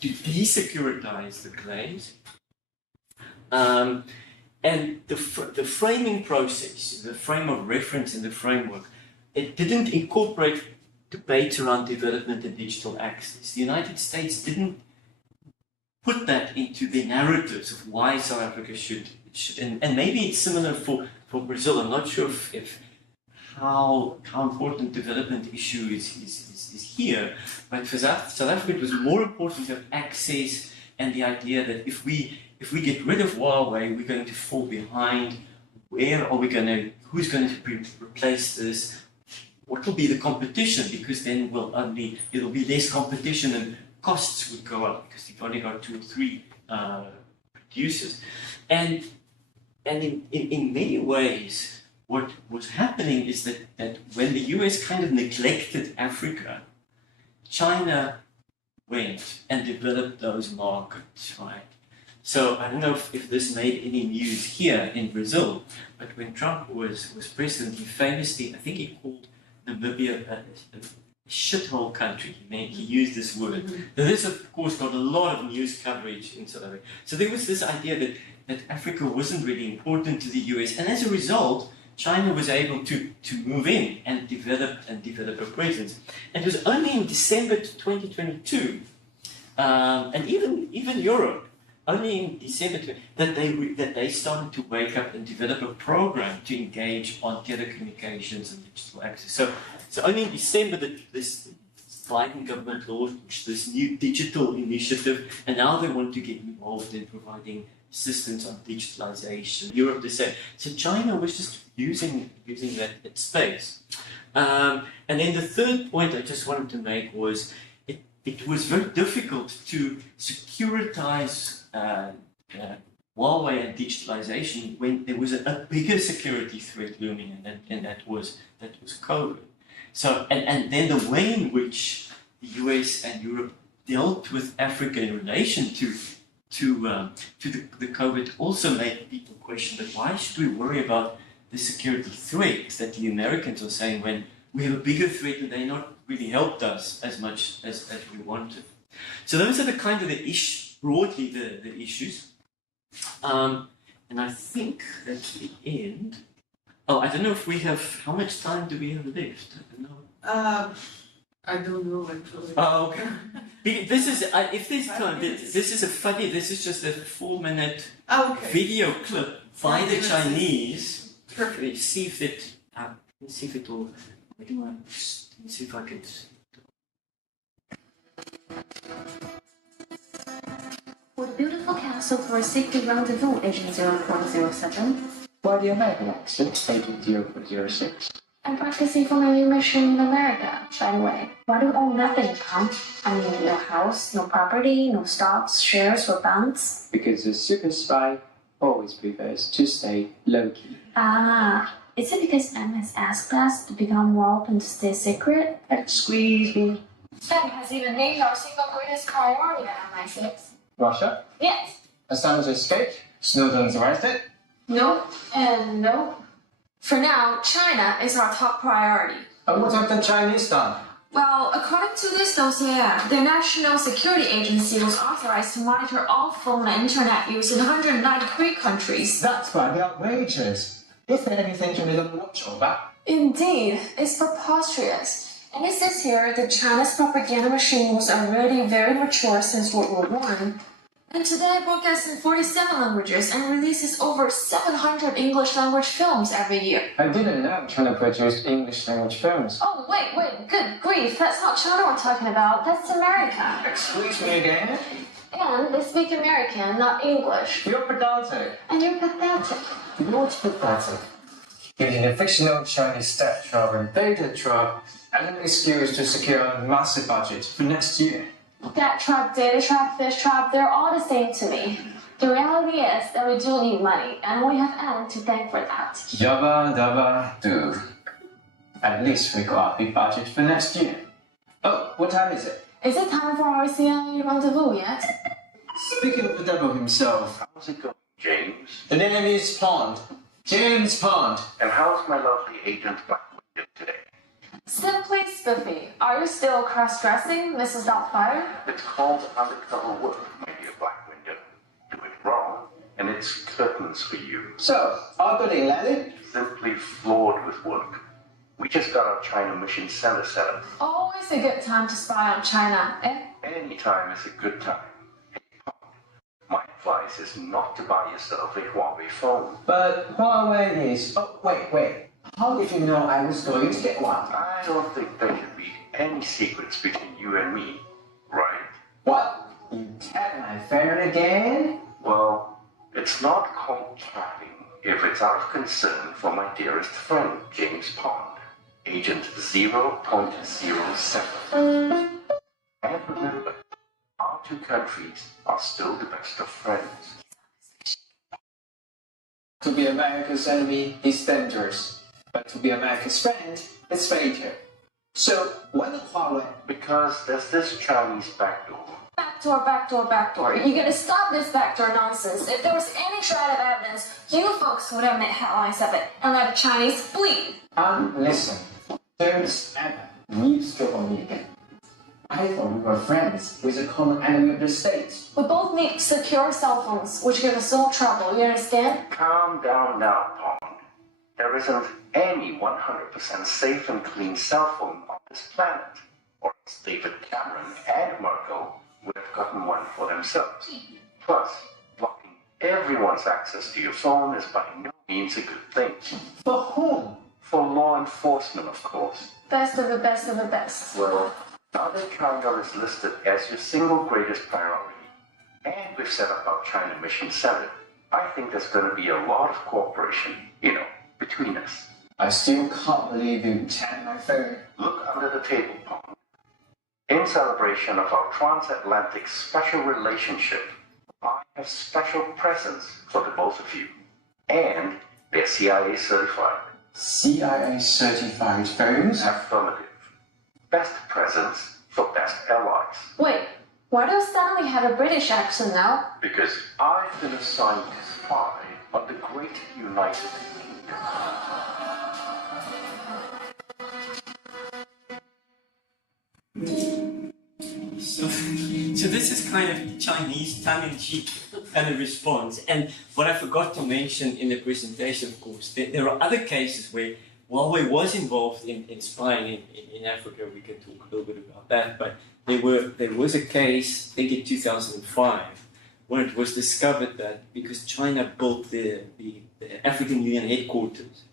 desecuritize the claims? And the framing process, the frame of reference in the framework, it didn't incorporate debates around development and digital access. The United States didn't put that into the narratives of why South Africa should and maybe it's similar for Brazil. I'm not sure if how important development issue is here, but for South Africa it was more important to have access and the idea that if we get rid of Huawei, we're going to fall behind. Where are we going to? Who's going to replace this? What will be the competition? Because then it'll be less competition and costs would go up because you've only got 2 or 3 producers. And in many ways, what was happening is that when the US kind of neglected Africa, China went and developed those markets, right? So I don't know if this made any news here in Brazil, but when Trump was president, he famously, I think he called Namibia a shithole country. He used this word. Now, this, of course, got a lot of news coverage in South Africa. So there was this idea that Africa wasn't really important to the US, and as a result, China was able to move in and develop a presence. And it was only in December 2022, and even Europe, only in December that they started to wake up and develop a program to engage on telecommunications and digital access. So only in December that this Biden government launched this new digital initiative, and now they want to get involved in providing assistance on digitalization. Europe the same. So China was just using that space. And then the third point I just wanted to make was it was very difficult to securitize Huawei and digitalization when there was a bigger security threat looming, and that was COVID. So and then the way in which the US and Europe dealt with Africa in relation to the COVID also made people question that why should we worry about the security threats that the Americans are saying when we have a bigger threat and they not really helped us as much as we wanted. So those are the kind of broadly the issues. And I think that's the end. Oh, I don't know if we have, how much time do we have left? I don't know. I don't know actually. Oh, okay. This is, if there's time, this is just a 4-minute video clip by the Chinese. Perfect. See if it will, let me see if I can. With beautiful castle for a safety rendezvous, agent 0407. Why the American accent, agent 0406? I'm practicing for my new mission in America, by the way. Why do you own nothing, Tom? I mean, no house, no property, no stocks, shares, or bonds? Because a super spy always prefers to stay low-key. Ah, is it because M has asked us to become more open to stay secret? Squeeze me. M has even named our single greatest priority at MI6. Russia? Yes. Assange escaped? Snowden's arrested? No, and no. For now, China is our top priority. And what have the Chinese done? Well, according to this dossier, the National Security Agency was authorized to monitor all phone and internet use in 193 countries. That's quite outrageous. Is there anything to little watch over? Indeed, it's preposterous. And it says here that China's propaganda machine was already very mature since World War I. And today broadcasts in 47 languages and releases over 700 English language films every year. I didn't know China produced English language films. Oh, wait, good grief, that's not China we're talking about, that's America. Excuse me again? And they speak American, not English. You're pedantic. And you're pathetic. What's pathetic? Using a fictional Chinese stat tribe and data tribe as an excuse to secure a massive budget for next year. That tribe, data tribe, fish tribe, they're all the same to me. The reality is that we do need money, and we have Anne to thank for that. Yabba dabba do. At least we got a big budget for next year. Oh, what time is it? Is it time for our CIA rendezvous yet? Speaking of the devil himself, How's it going, James? the name is Pond. James Pond. And how's my lovely agent Black Widow today? Simply spiffy. Are you still cross-dressing, Mrs. Doubtfire? It's called undercover work, my dear Black Widow. Do it wrong, and it's curtains for you. So, all good in landing? Simply floored with work. We just got our China Mission Center set up. Always a good time to spy on China, eh? Any time is a good time. My advice is not to buy yourself a Huawei phone. But Huawei is... Oh, wait. How did you know I was going to get one? I don't think there should be any secrets between you and me, right? What? You tagged my phone again? Well, it's not called tapping if it's out of concern for my dearest friend, James Pond, Agent 0.07. And remember, our two countries are still the best of friends. To be America's enemy is dangerous, but to be America's friend is fatal. So, why not Huawei? Because there's this Chinese backdoor. Backdoor. You gotta stop this backdoor nonsense. If there was any shred of evidence, you folks would have made headlines of it and let the Chinese bleed. Listen, don't ever eavesdrop on me again. I thought we were friends with a common enemy of the state. We both need secure cell phones, which give us no trouble, you understand? Calm down now, Pond. There isn't any 100% safe and clean cell phone on this planet. Or else David Cameron and Merkel would have gotten one for themselves. Plus, blocking everyone's access to your phone is by no means a good thing. For whom? For law enforcement, of course. Best of the best of the best. Well, now that China is listed as your single greatest priority, and we've set up our China Mission Center, I think there's going to be a lot of cooperation, between us. I still can't believe you tagged my phone. Look under the table, Pond. In celebration of our transatlantic special relationship, I have special presents for the both of you. And they're CIA certified. CIA certified phones? Affirmative. Best presents for best allies. Wait, why do you suddenly have a British accent now? Because I've been assigned to spy on the great United Kingdom. So this is kind of Chinese tongue-in-cheek kind of response. And what I forgot to mention in the presentation, of course, there are other cases where Huawei was involved in spying in Africa. We can talk a little bit about that. But there was a case, I think in 2005, where it was discovered that because China built the African Union headquarters,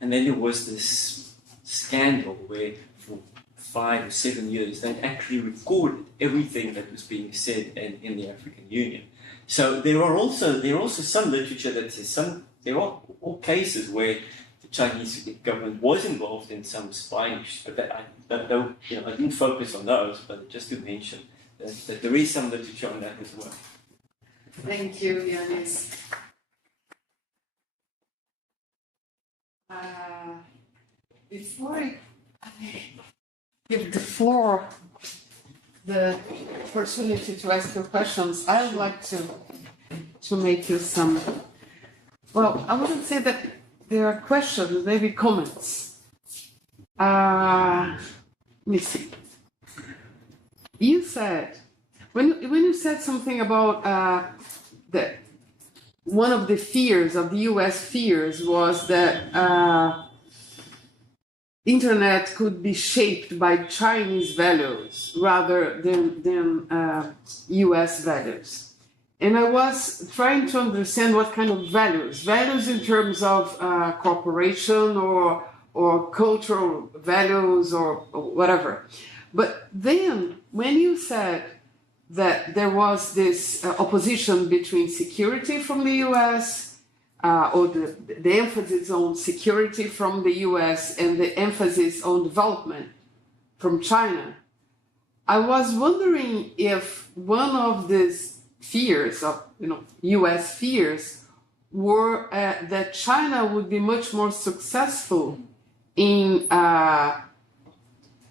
and then there was this scandal where for 5 or 7 years they actually recorded everything that was being said in the African Union. So there are also some literature that says there are all cases where the Chinese government was involved in some spying, but I didn't focus on those, but just to mention that there is some literature on that as well. Thank you, Janis. Before I give the floor the opportunity to ask your questions, I would like to make you some, well, I wouldn't say that there are questions, maybe comments. Let me see. you said, when you said something about that one of the fears of the U.S. fears was that internet could be shaped by Chinese values rather than U.S. values. And I was trying to understand what kind of values in terms of cooperation or cultural values or whatever. But then when you said that there was this opposition between security from the U.S., or the emphasis on security from the U.S. and the emphasis on development from China, I was wondering if one of these fears of U.S. fears were that China would be much more successful in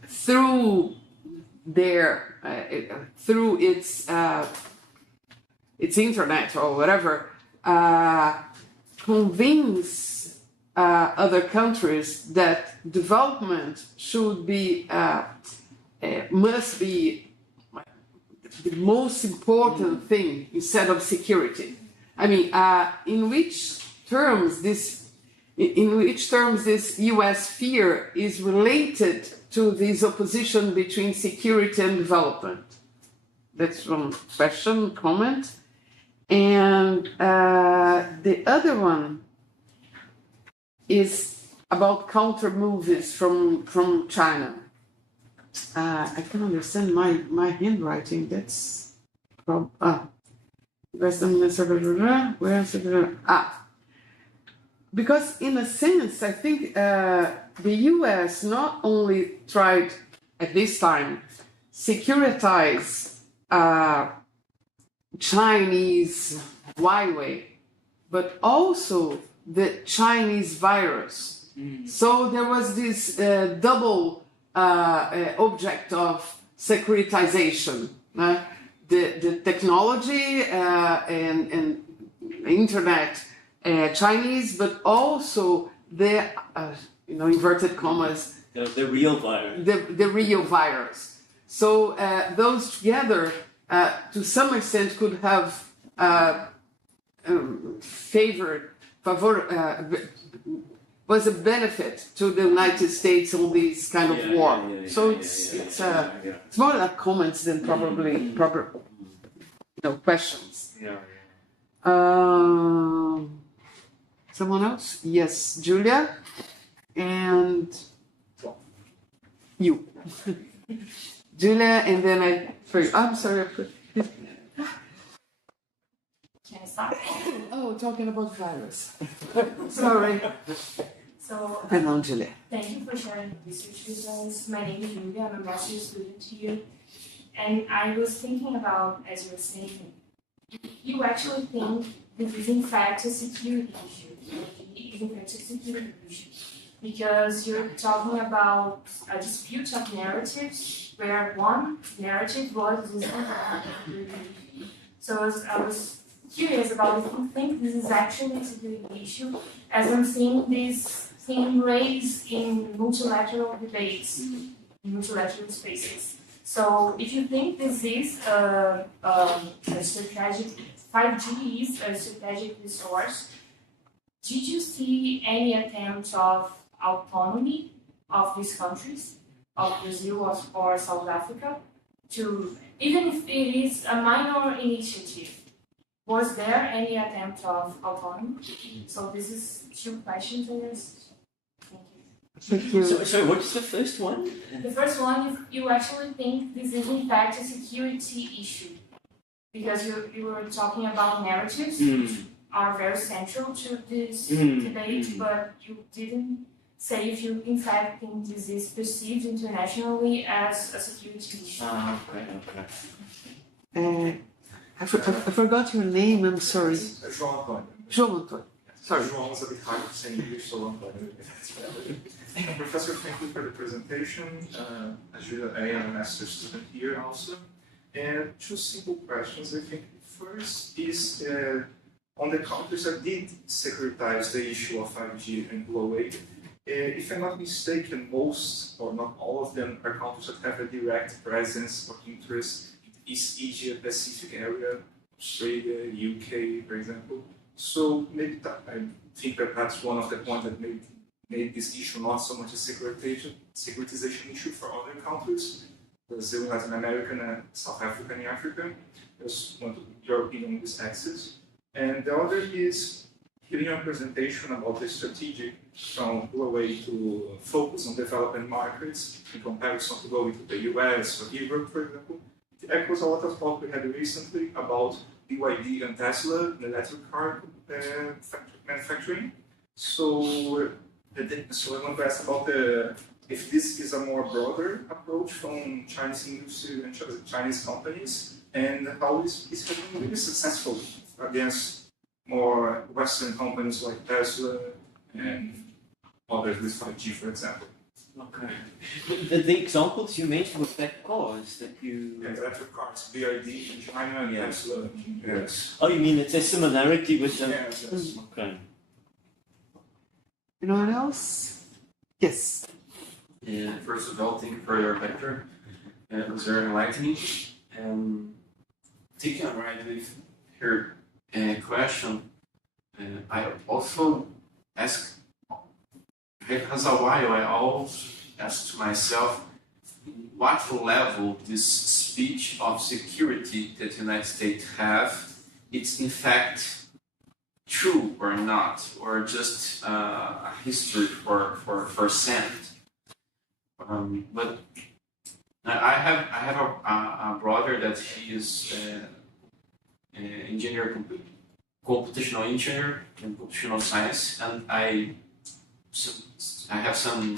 through its internet or whatever, convince other countries that development should be must be the most important thing instead of security. I mean, in which terms this U.S. fear is related to this opposition between security and development? That's one question, comment. And the other one is about counter moves from China. I can understand my handwriting. That's from because in a sense, I think the U.S. not only tried at this time securitize Chinese Huawei, but also the Chinese virus. So there was this double object of securitization. The technology and internet Chinese, but also the inverted commas, the real virus. The real virus. So those together, to some extent, could have was a benefit to the United States on this kind of war. So it's more like comments than probably proper questions. Someone else? Yes, Julia, and you. Julia, and then I'm sorry. Can I start? Oh, talking about virus. Sorry. So, hello, Julia. Thank you for sharing the research results. My name is Julia. I'm a master's student here. And I was thinking about, as you were saying, you actually think this is in fact a security issue. It is in fact a security issue. Because you're talking about a dispute of narratives where one narrative was so I was curious about if you think this is actually a security issue, as I'm seeing this thing raised in multilateral debates, in multilateral spaces. So if you think this is a strategic, 5G is a strategic resource, did you see any attempt of autonomy of these countries, of Brazil or South Africa, to, even if it is a minor initiative, was there any attempt of autonomy? So this is two questions, I guess. Thank you. So what's the first one? The first one, if you actually think this is in fact a security issue, because you were talking about narratives, which are very central to this debate, but you didn't say if you in fact think this is perceived internationally as a security issue. Okay. I forgot your name, I'm sorry. João Antônio. João Antônio. Sorry. João was a bit hard to say in English, so Antônio. Professor, thank you for the presentation. I am a master's student here also. And two simple questions, I think. First is on the countries that did securitize the issue of 5G and Huawei. If I'm not mistaken, most or not all of them are countries that have a direct presence or interest in the East Asia Pacific area, Australia, UK, for example. So maybe I think that that's one of the points that made this issue not so much a securitization issue for other countries, Brazil, Latin America, and South Africa and Africa. Just want your opinion on this axis. And the other is hearing a presentation about the strategic from Huawei to focus on developing markets in comparison to going to the US or Europe, for example. It echoes a lot of talk we had recently about BYD and Tesla in electric car manufacturing. So I want to ask about if this is a more broader approach from Chinese industry and Chinese companies, and how is it been really successful against more Western companies like Tesla and others with 5G, for example. Okay. The examples you mentioned were that cars that you... Yeah, electric cars, BYD in China and Tesla. Yes. Oh, you mean it's a similarity with them? Yes. Okay. Anyone else? Yes. Yeah, first of all, thank you for your lecture. It was very enlightening. Taking on right with her question, I also ask, as a while, I always ask to myself, what level this speech of security that the United States have, it's in fact true or not, or just a history for sand. But I have a brother that he is computational engineer in computational science, and I have some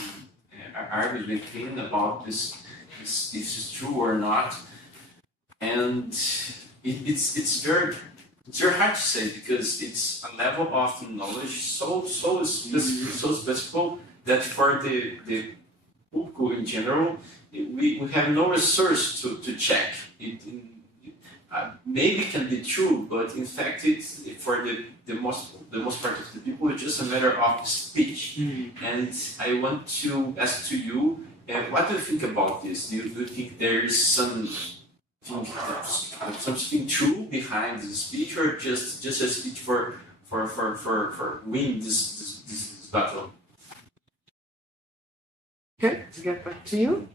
arguments with him about this if it's true or not, and it's very hard to say because it's a level of knowledge so specific that for the public in general we have no resource to check it. Maybe it can be true, but in fact, it's for the most part of the people, it's just a matter of speech. Mm-hmm. And I want to ask to you, what do you think about this? Do you think there is something true behind the speech, or just a speech for winning this battle? Okay, to get back to you.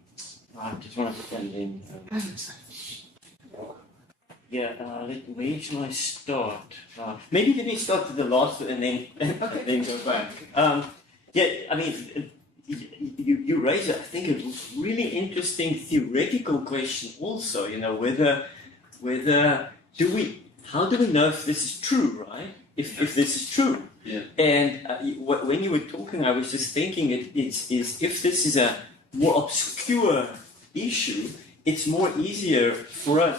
I just want to stand in. Where shall I start? Maybe let me start with the last and then then go back. You raise, I think, a really interesting theoretical question. Also, how do we know if this is true, right? If this is true. Yeah. And when you were talking, I was just thinking, it's if this is a more obscure issue, it's more easier for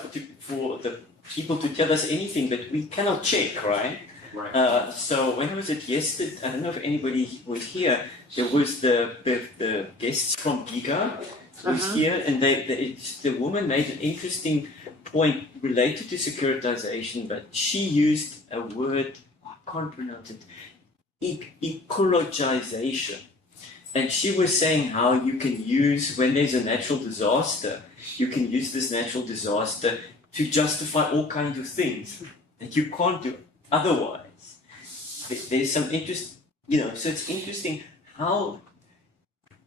the people to tell us anything that we cannot check, right? Right. So when was it yesterday? I don't know if anybody was here. There was the guests from Giga was here, and the woman made an interesting point related to securitization, but she used a word, I can't pronounce it, ecologization. And she was saying how you can use, when there's a natural disaster, you can use this natural disaster to justify all kinds of things that you can't do otherwise. There's some interest, so it's interesting how,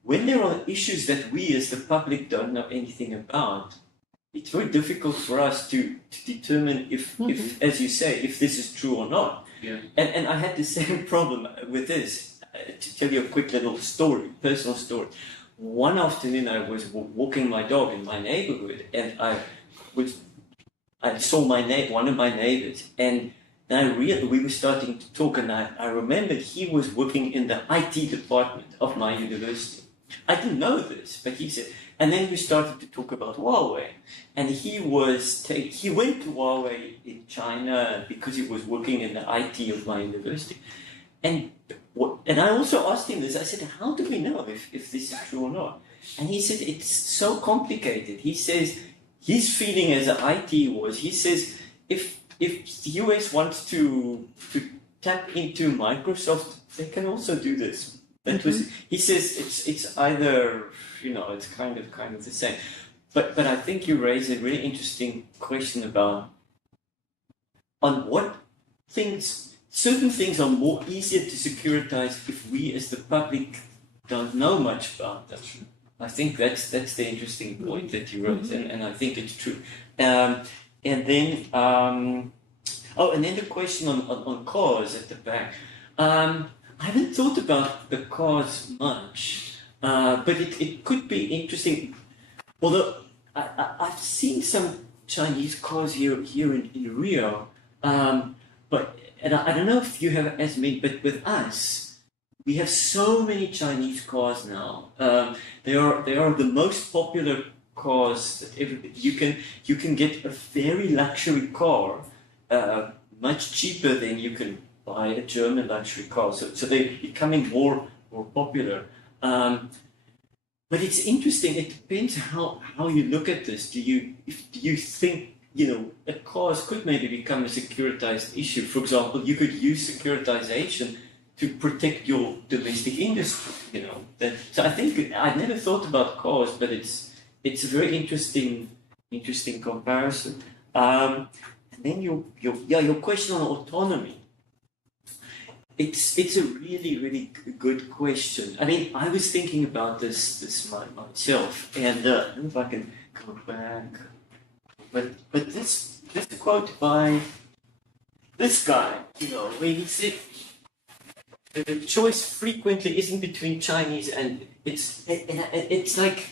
when there are issues that we as the public don't know anything about, it's very difficult for us to determine if, as you say, if this is true or not. Yeah. And I had the same problem with this. To tell you a quick little story, personal story. One afternoon I was walking my dog in my neighborhood, and I saw one of my neighbors, and we were starting to talk, and I remembered he was working in the IT department of my university. I didn't know this, but he said, and then we started to talk about Huawei, and he went to Huawei in China because he was working in the IT of my university, and I also asked him this. I said, how do we know if this is true or not? And he said, it's so complicated. He says, his feeling as an IT was, he says, if the US wants to tap into Microsoft, they can also do this. That was, he says it's either, it's kind of the same. But I think you raise a really interesting question about on what things, certain things are more easier to securitize if we as the public don't know much about them. I think that's the interesting point that you raised, and I think it's true. And then the question on cause at the back. I haven't thought about the cause much, but it could be interesting. Although I've seen some Chinese cause here in Rio, but I don't know if you have as many, but with us, we have so many Chinese cars now. They are the most popular cars that you can get a very luxury car much cheaper than you can buy a German luxury car. So they're becoming more popular. But it's interesting. It depends how you look at this. Do you think a cause could maybe become a securitized issue? For example, you could use securitization to protect your domestic industry. So I think I've never thought about cause, but it's a very interesting comparison. And then your question on autonomy. It's a really good question. I mean, I was thinking about this myself, and I don't know if I can go back, but this quote by this guy, where he said the choice frequently isn't between Chinese and it's like,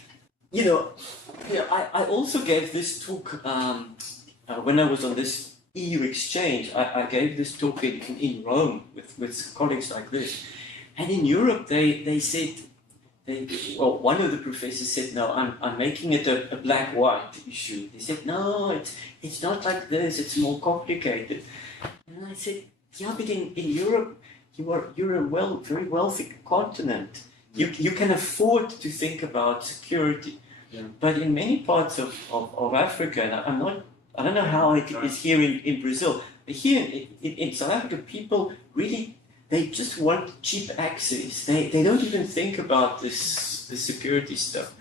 I also gave this talk when I was on this EU exchange. I gave this talk in Rome with colleagues like this, and in Europe they said, one of the professors said, no, I'm making it a black-white issue. They said, no, it's not like this, it's more complicated. And I said, yeah, but in Europe you're a very wealthy continent. You can afford to think about security. Yeah. But in many parts of Africa, and I don't know how it is here in Brazil, but here in South Africa, people really, they just want cheap access. They don't even think about the security stuff.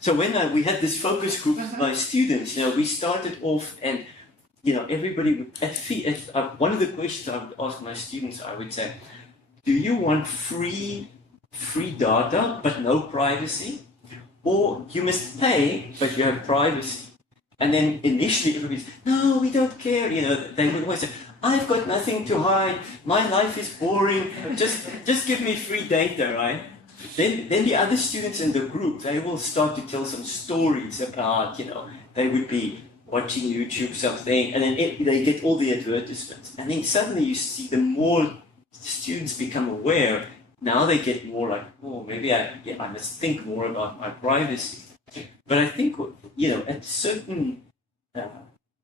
So when we had this focus group with my students, we started off and, everybody, one of the questions I would ask my students, I would say, do you want free data but no privacy? Or you must pay but you have privacy? And then initially everybody said, no, we don't care. They would always say, I've got nothing to hide. My life is boring. Just give me free data, right? Then the other students in the group, they will start to tell some stories about, they would be watching YouTube something, and then they get all the advertisements. And then suddenly you see the more students become aware, now they get more like, oh, maybe I must think more about my privacy. But I think, at certain,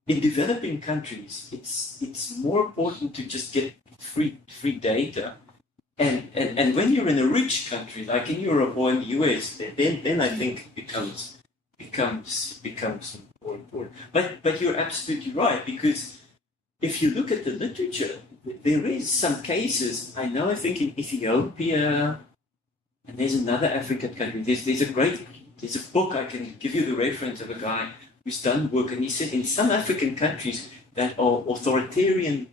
in developing countries, it's more important to just get free data. And when you're in a rich country, like in Europe or in the US, then I think it becomes more important. But you're absolutely right, because if you look at the literature, there is some cases, I think in Ethiopia, and there's another African country, there's a book, I can give you the reference of a guy who's done work, and he said in some African countries that are authoritarian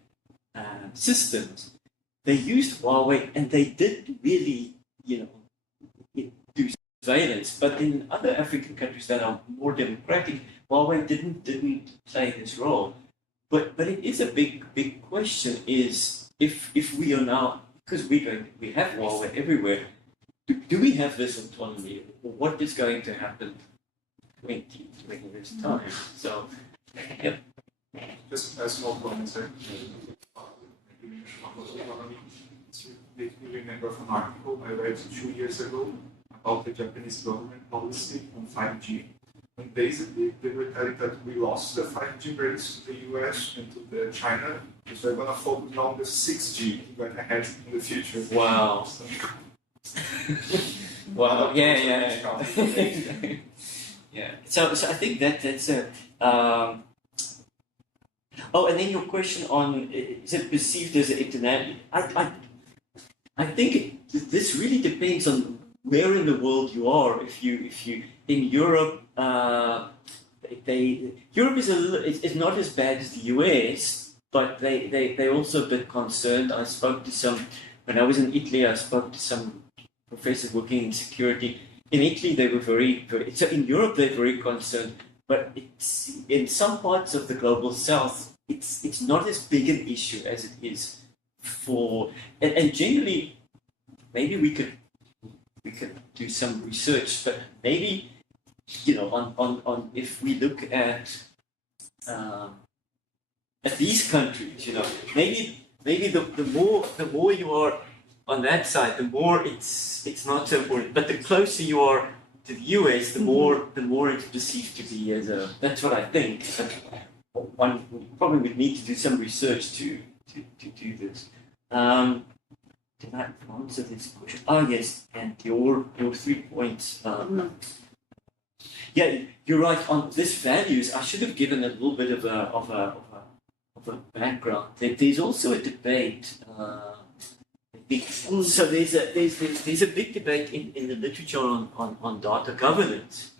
systems, they used Huawei and they did really, do surveillance. But in other African countries that are more democratic, Huawei didn't play this role. But it is a big question, is if we are now, because we have Huawei everywhere, do we have this autonomy, or what is going to happen 20 years time? So, yeah. Just a small comment, sir. You remember from an article I read 2 years ago about the Japanese government policy on 5G. And basically, they were telling that we lost the 5G rates to the US and to China, because we're going to focus on the 6G going ahead in the future. Wow. So, wow. Yeah. Yeah. So I think that's a. And then your question on, is it perceived as an international? I think this really depends on where in the world you are. If you in Europe, Europe is not as bad as the US, but they're also a bit concerned. I spoke to some when I was in Italy. I spoke to some professors working in security. In Italy, they were very. So in Europe, they're very concerned. But it's in some parts of the global south, it's not as big an issue as it is for. And generally, maybe we could do some research, but maybe on if we look at these countries, maybe the more you are on that side, the more it's not so important. But the closer you are to the US, the more it's perceived to be as a. That's what I think. But one probably would need to do some research to do this. Did I answer this question? Oh yes, and your 3 points. Yeah, you're right on this values. I should have given a little bit of a background. There's also a debate. So there's a big debate in the literature on data governance,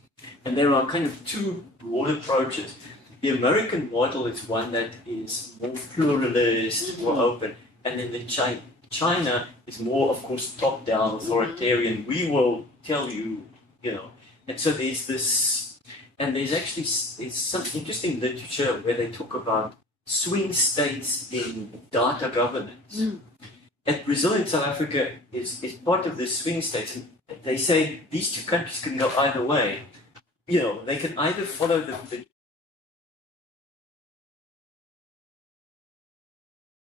and there are kind of two broad approaches. The American model is one that is more pluralist, more open, and then the China is more, of course, top-down, authoritarian. We will tell you, And so there's this, and there's some interesting literature where they talk about swing states in data governance. And Brazil and South Africa is part of the swing states. And they say these two countries can go either way. They can either follow the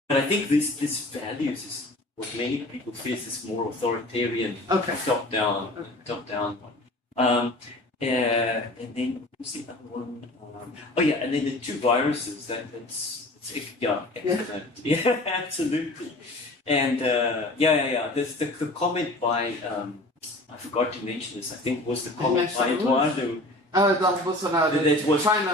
but I think this values is what many people feel is this more authoritarian, top-down one. And then what's the other one? And then the two viruses. That's excellent. Yeah, absolutely. And there's the comment by I forgot to mention this. I think was the comment by Eduardo. Eduardo Bolsonaro. That was China.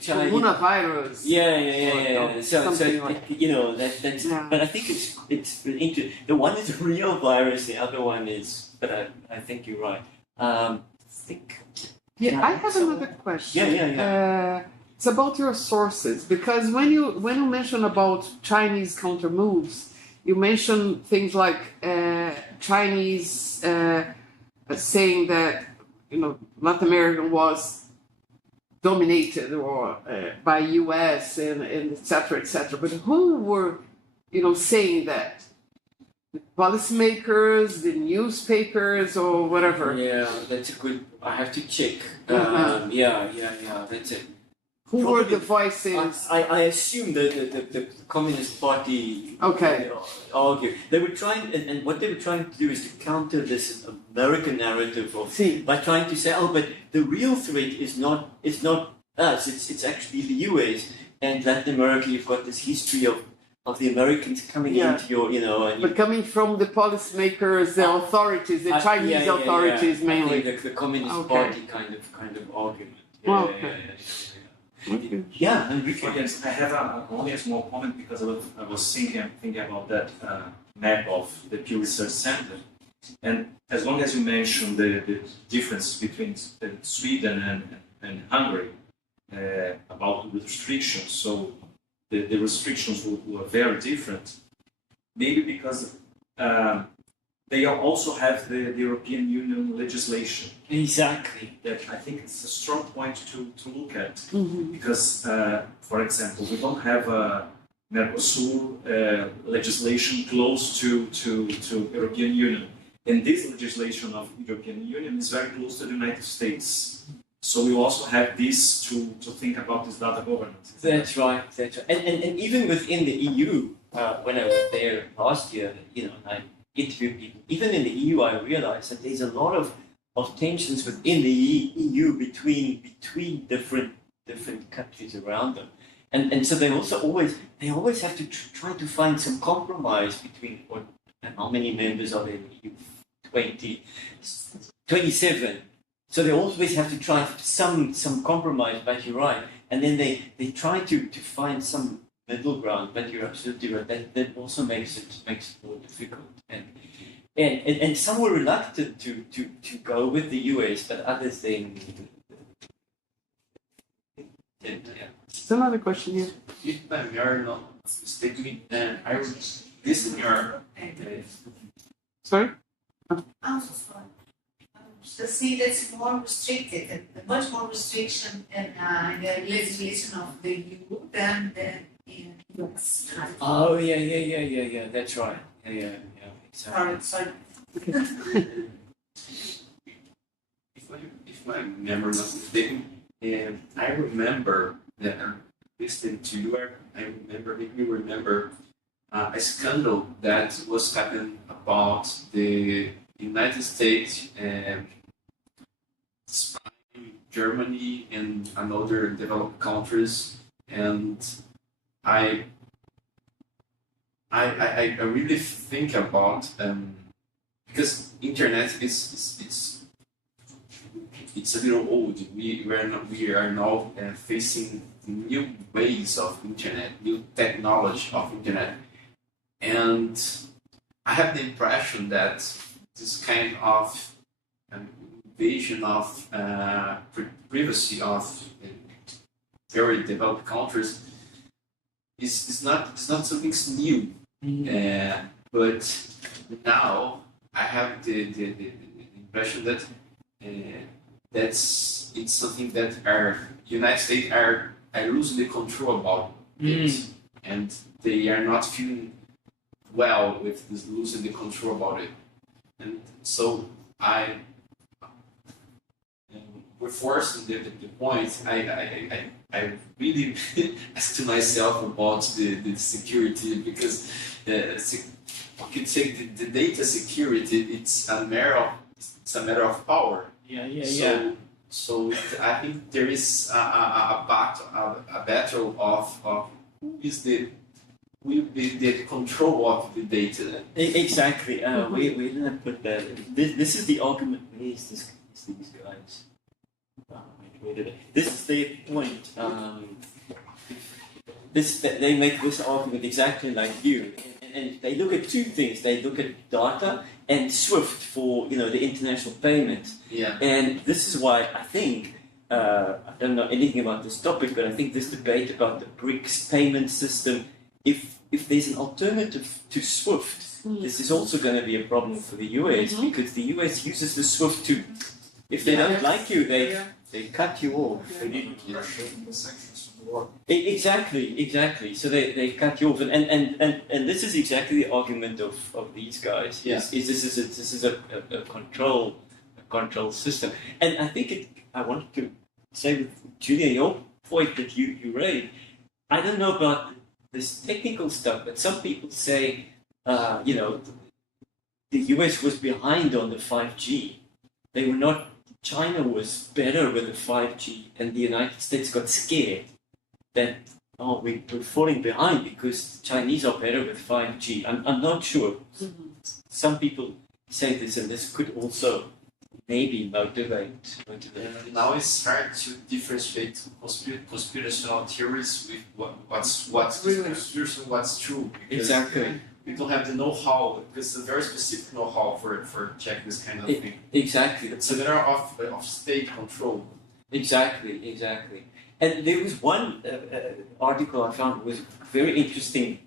China. Coronavirus. Yeah. So that's. Yeah. But I think it's really interesting. The one is a real virus. The other one is. But I think you're right. I have another question. Yeah. It's about your sources, because when you mention about Chinese counter moves, you mention things like Chinese saying that Latin America was dominated or by US and et cetera, but who were saying that? The policymakers, the newspapers, or whatever? Yeah, that's a good. I have to check. That's it. Who were the voices? I assume the Communist Party argue. They were trying, and what they were trying to do is to counter this American narrative by trying to say, but the real threat is not us, it's actually the US and Latin America. You've got this history of the Americans coming into your, but coming from the policymakers, the authorities, the Chinese authorities mainly. The Communist Party kind of argument. Yeah, Enrique. Yes, I have only a small comment because I was thinking about that map of the Pew Research Center, and as long as you mention the difference between Sweden and Hungary about the restrictions, so the restrictions were very different. Maybe because they also have the European Union legislation. Exactly. That I think it's a strong point to look at, because, for example, we don't have a Mercosur legislation close to European Union, and this legislation of European Union is very close to the United States. So we also have this to think about this data governance. That's right. And even within the EU, when I was there last year, I interviewed people. Even in the EU, I realized that there's a lot of tensions within the EU between different countries around them, and so they always have to try to find some compromise between how many members are there in the EU? 27. So they always have to try some compromise. But you're right, and then they try to find some middle ground, but you're absolutely right. That also makes it more difficult. And some were reluctant to go with the US, but others then. There's another question here. If I'm not mistaken, I was listening your. Sorry? I'm so sorry. The see that's more restricted, much more restriction in the legislation of the EU than in US. Oh yeah. That's right. Yeah. Exactly. Sorry. If my memory is not mistaken, I remember that listening to you. Make me remember a scandal that was happening about the United States and Germany and other developed countries, and I really think about because internet is it's a little old. We are now facing new ways of internet, new technology of internet, and I have the impression that this kind of invasion of privacy of very developed countries is not something new. But now I have the impression that it's something that our United States are losing the control about it, and they are not feeling well with this losing the control about it, and so I reinforcing the point. I really asked myself about the security, because you could say the data security it's a matter of power. So I think there is a battle of who is the control of the data. Exactly. We didn't put that. This is the argument raised. These guys. This is the point. They make this argument exactly like you, and they look at two things. They look at data and SWIFT for the international payments. Yeah. And this is why I think I don't know anything about this topic, but I think this debate about the BRICS payment system, if there's an alternative to SWIFT, this is also going to be a problem for the US, because the US uses the SWIFT too. If they don't like you, they cut you off. Exactly. So they cut you off, and this is exactly the argument of these guys. This is a control system, and I think I wanted to say with Julia, your point that you raised. I don't know about this technical stuff, but some people say, the US was behind on the 5G. They were not. China was better with the 5G, and the United States got scared that we're falling behind because the Chinese are better with 5G. I'm not sure. Some people say this, and this could also maybe motivate. Now it's hard to differentiate conspirational theories with what's conspiracy, what's true. Exactly. We don't have the know-how, because it's a very specific know-how for checking this kind of thing. Exactly. It's a matter of state control. Exactly. And there was one article I found was very interesting.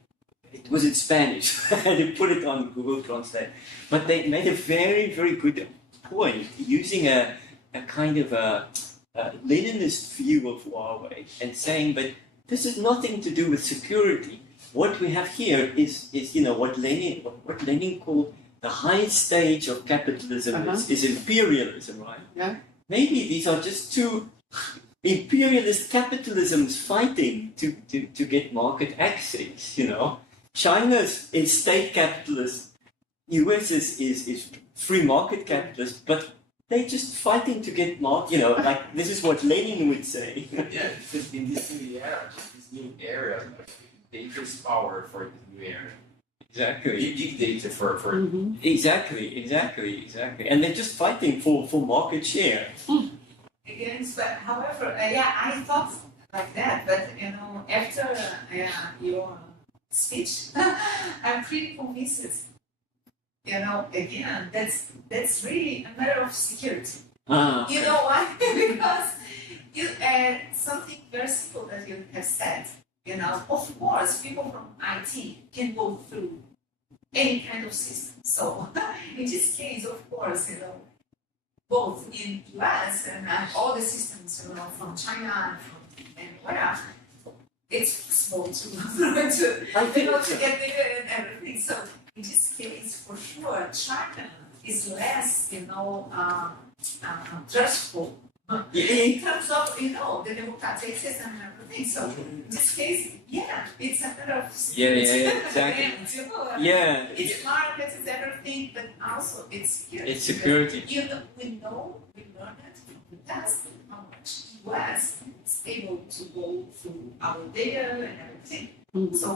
It was in Spanish. They put it on Google Translate. But they made a very, very good point using a kind of a Leninist view of Huawei and saying, but this has nothing to do with security. What we have here is what Lenin called the highest stage of capitalism is imperialism, right? Yeah. Maybe these are just two imperialist capitalisms fighting to get market access. China's is state capitalist, US is free market capitalist, but they're just fighting to get market. Like this is what Lenin would say. Yeah, because in this new area. Data's power for the new era. Exactly. Big data for Exactly. And they're just fighting for market share. Against, but however, I thought like that. But after your speech, I'm pretty convinced. Again, that's really a matter of security. You know why? Because something very simple that you have said. Of course, people from IT can go through any kind of system. So in this case, of course, both in US and all the systems, from China and where, it's possible to get there and everything. So in this case, for sure, China is less, trustful in terms of, the democratic system and everything. So in this case, it's a matter of security. Exactly. It's market, it's everything, but also it's security. It's security. We learned it from the past how much US is able to go through our data and everything. Mm-hmm. So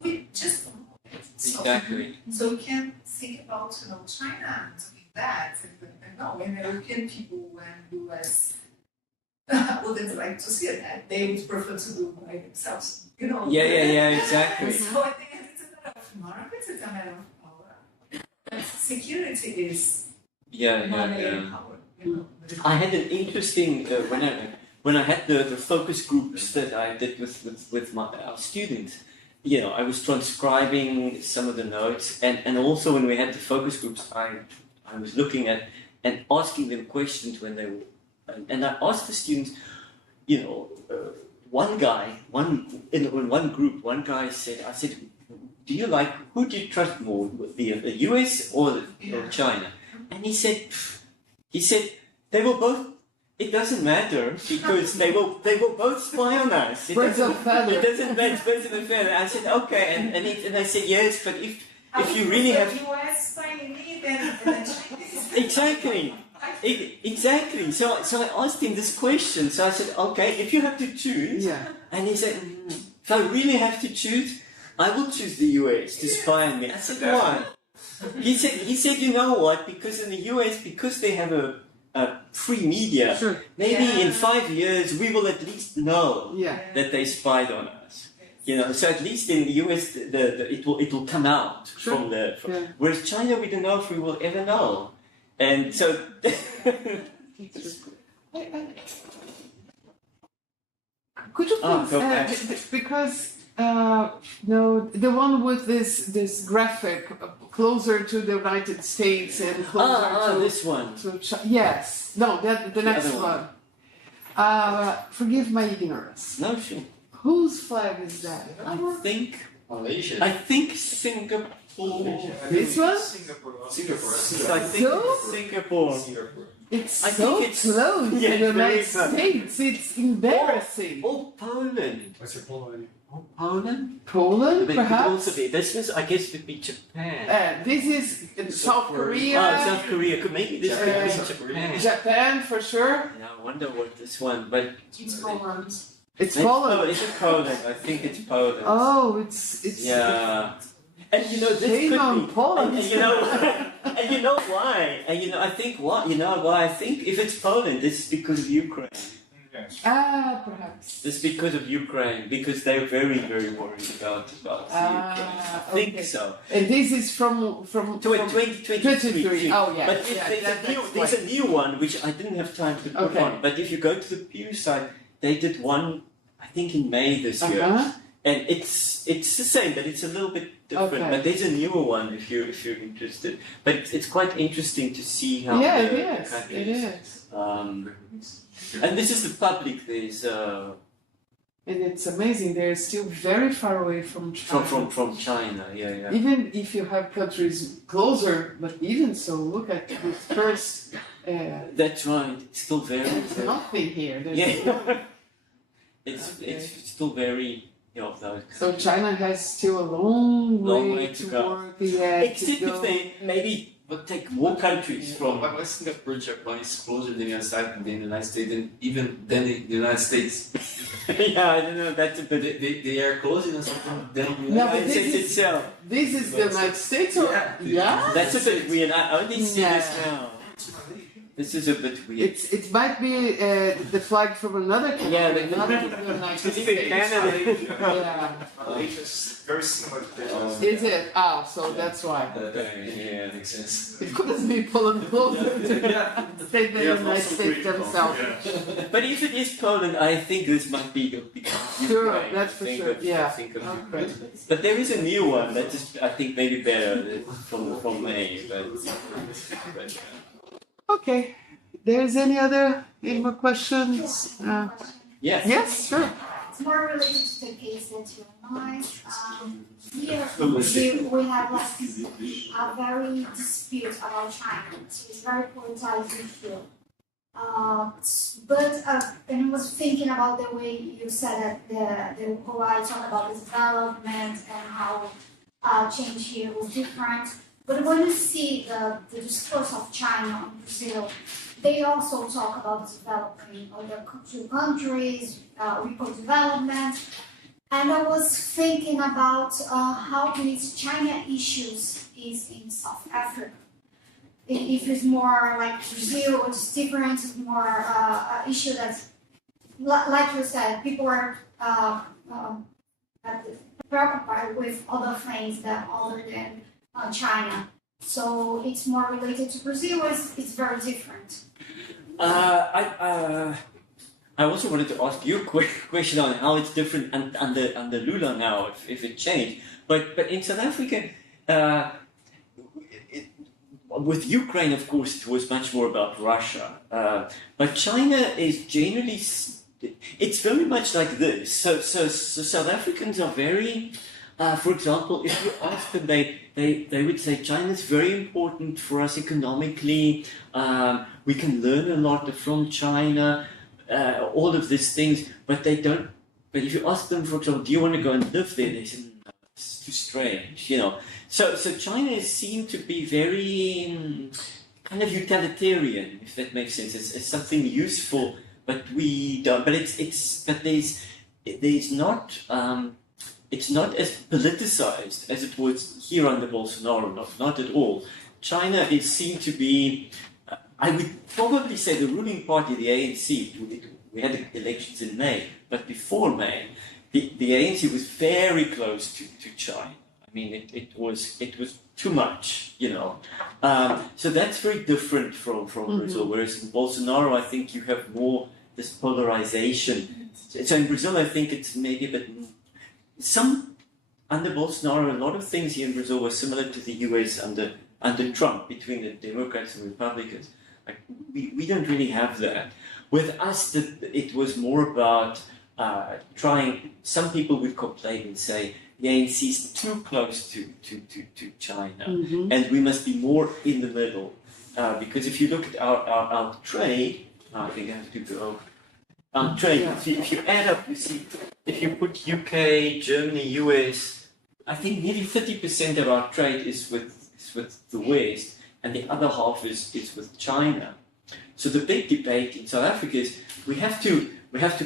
we just don't know it. Exactly. So we can think about China doing that. And European people and US wouldn't like to see that. They would prefer to do by themselves. Exactly. So I think it's a matter of market, it's a matter of power. But security is money and power. I had an interesting when I had the focus groups that I did with our students. I was transcribing some of the notes, and also when we had the focus groups, I was looking at and asking them questions when they were, and I asked the students, in one guy said, I said, who do you trust more, the US or China? And he said they were both. It doesn't matter because they will both spy on us. It doesn't matter. Birds of a feather. I said okay, and I said yes, but if you really have the US spying me, then the Chinese. Exactly. So I asked him this question. So I said, okay, if you have to choose, and he said, if I really have to choose, I will choose the US to spy on me. I said, why? He said, you know what? Because in the US, because they have a free media, maybe in 5 years we will at least know that they spied on us. So at least in the US, it will come out from whereas China, we don't know if we will ever know. And so, could you please, because the one with this graphic closer to the United States and closer to this one. Yes, no, the next one. Forgive my ignorance. No, sure. Whose flag is that? I think Malaysia. I think Singapore. This one? Singapore. I think Singapore. It's so close to the United States. It's embarrassing. Poland. I said Poland. Poland? Poland, but perhaps? It could also be. This was, I guess, would be Japan. This is South Korea. South Korea. Maybe this could be Japan. Japan, for sure. Yeah, I wonder what this one, but... It's Poland. It's Poland. Oh, it's Poland. I think it's Poland. Oh, it's... Yeah. And this could be Poland. And you know why? And I think why? I think if it's Poland, this is because of Ukraine. Yes. Perhaps. This is because of Ukraine, because they're very, very worried about Ukraine. I think so. And this is from 2023. Oh yeah. But there's a new one which I didn't have time to put on. But if you go to the Pew site, they did one, I think in May this year, and it's the same, but it's a little bit different. But there's a newer one if you're interested. But it's quite interesting to see how. Yeah, it is. And this is the public. There's. And it's amazing. They're still very far away from China. From China, yeah. Even if you have countries closer, but even so, look at this first. That's right. It's still very. There's nothing here. It's still very. So China has still a long way to work yet. Except if they maybe would take more countries from. But Singapore and Japan is closer than the United States, and even than the United States. Yeah, I don't know. That's a bit. They are closer than something than the United States itself. This is the United States, or That's a bit weird. I only see this now. This is a bit weird. It might be the flag from another country. Yeah, not the United States. Canada. Malaysia is very similar to the Is it? Ah, so that's why. Yeah, makes sense. It couldn't be Poland closer to the United States themselves. But if it is Poland, I think this might be Sure, Ukraine. that's for sure. Yeah. Okay. But there is a new one that is, I think, maybe better from May. But Okay. There's any more questions? Yes. Yes, sure. It's more related to the case that you analyzed. Here we have like a very dispute about China. It's very politicized issue. But and I was thinking about the way you said that the Huawei talk about the development and how change here was different. But when you see the discourse of China and Brazil, they also talk about the development of the two countries, equal development. And I was thinking about how these China issues is in South Africa. If it's more like Brazil, or it's different, it's more an issue that's, like you said, people are preoccupied with other things that other than China. So it's more related to Brazil, or it's very different? I also wanted to ask you a quick question on how it's different under Lula now, if it changed. But in South Africa, with Ukraine, of course, it was much more about Russia. But China is generally, it's very much like this. So South Africans are very, for example, if you ask them, they would say China is very important for us economically. We can learn a lot from China, all of these things, but they don't. But if you ask them, for example, do you want to go and live there? They say, no, it's too strange, So China is seen to be very kind of utilitarian, if that makes sense. It's something useful, but we don't. But there's not. It's not as politicized as it was here under Bolsonaro, not at all. China is seen to be, I would probably say the ruling party, the ANC, we had elections in May, but before May, the ANC was very close to China. I mean, it was too much, So that's very different from Brazil, whereas in Bolsonaro, I think you have more this polarization. So in Brazil, I think it's maybe a bit under Bolsonaro, a lot of things here in Brazil were similar to the US under Trump, between the Democrats and Republicans. Like, we don't really have that. With us, it was more about trying. Some people would complain and say the ANC is too close to China, and we must be more in the middle. Because if you look at our trade, I think I have to go. Trade. If you add up, you see, if you put UK, Germany, US, I think nearly 30% of our trade is with the West, and the other half is with China. So the big debate in South Africa is we have to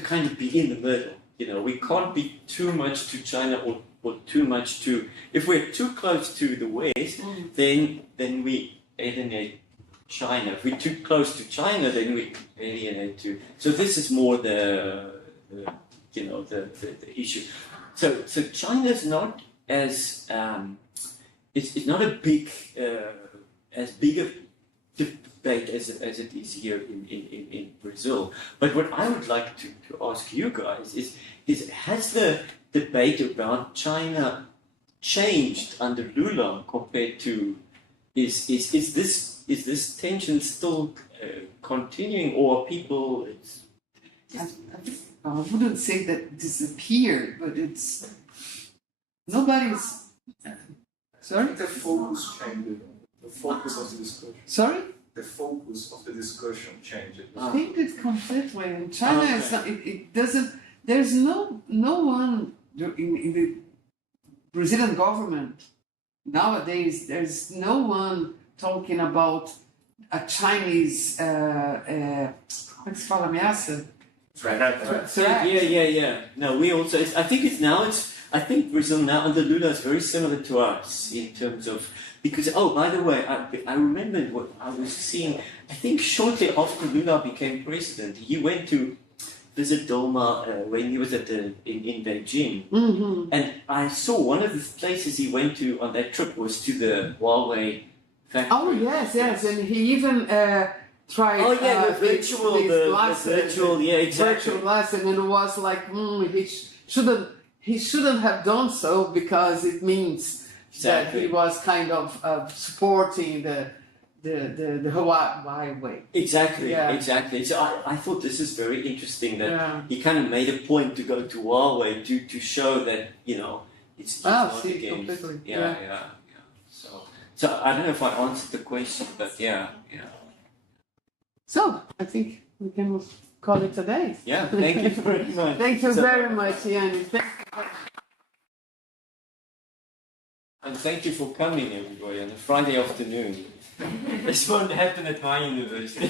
kind of be in the middle. We can't be too much to China or too much to. If we're too close to the West, then we alienate China. If we're too close to China, then we alienate to. So this is more the issue. So China's not as it's not as big a debate as it is here in Brazil. But what I would like to ask you guys is has the debate about China changed under Lula compared to is this tension still continuing, or are people? I wouldn't say that disappeared, but it's nobody's. Sorry. The focus changed. The focus of the discussion. Sorry. The focus of the discussion changed. I think it's completely in China. It doesn't. There's no one in the Brazilian government nowadays. There's no one talking about a Chinese. Como é que se fala ameaça? Threat. Yeah. No, we also. I think it's now. I think Brazil now under Lula is very similar to us in terms of, because, oh, by the way, I remembered what I was seeing. I think shortly after Lula became president, he went to visit Dilma when he was in Beijing. Mm-hmm. And I saw one of the places he went to on that trip was to the Huawei factory. Oh, yes, and he even tried the virtual, yeah, exactly. Virtual glass, and it was like, he shouldn't have done so because it means that he was kind of supporting the Huawei. Exactly. So I thought this is very interesting that he kind of made a point to go to Huawei to show that, it's not against. Completely. Yeah. So I don't know if I answered the question, but yeah. So I think we can call it a day. Yeah, thank you very much. Thank you very much, Janis. And thank you for coming, everybody, on a Friday afternoon. This won't happen at my university.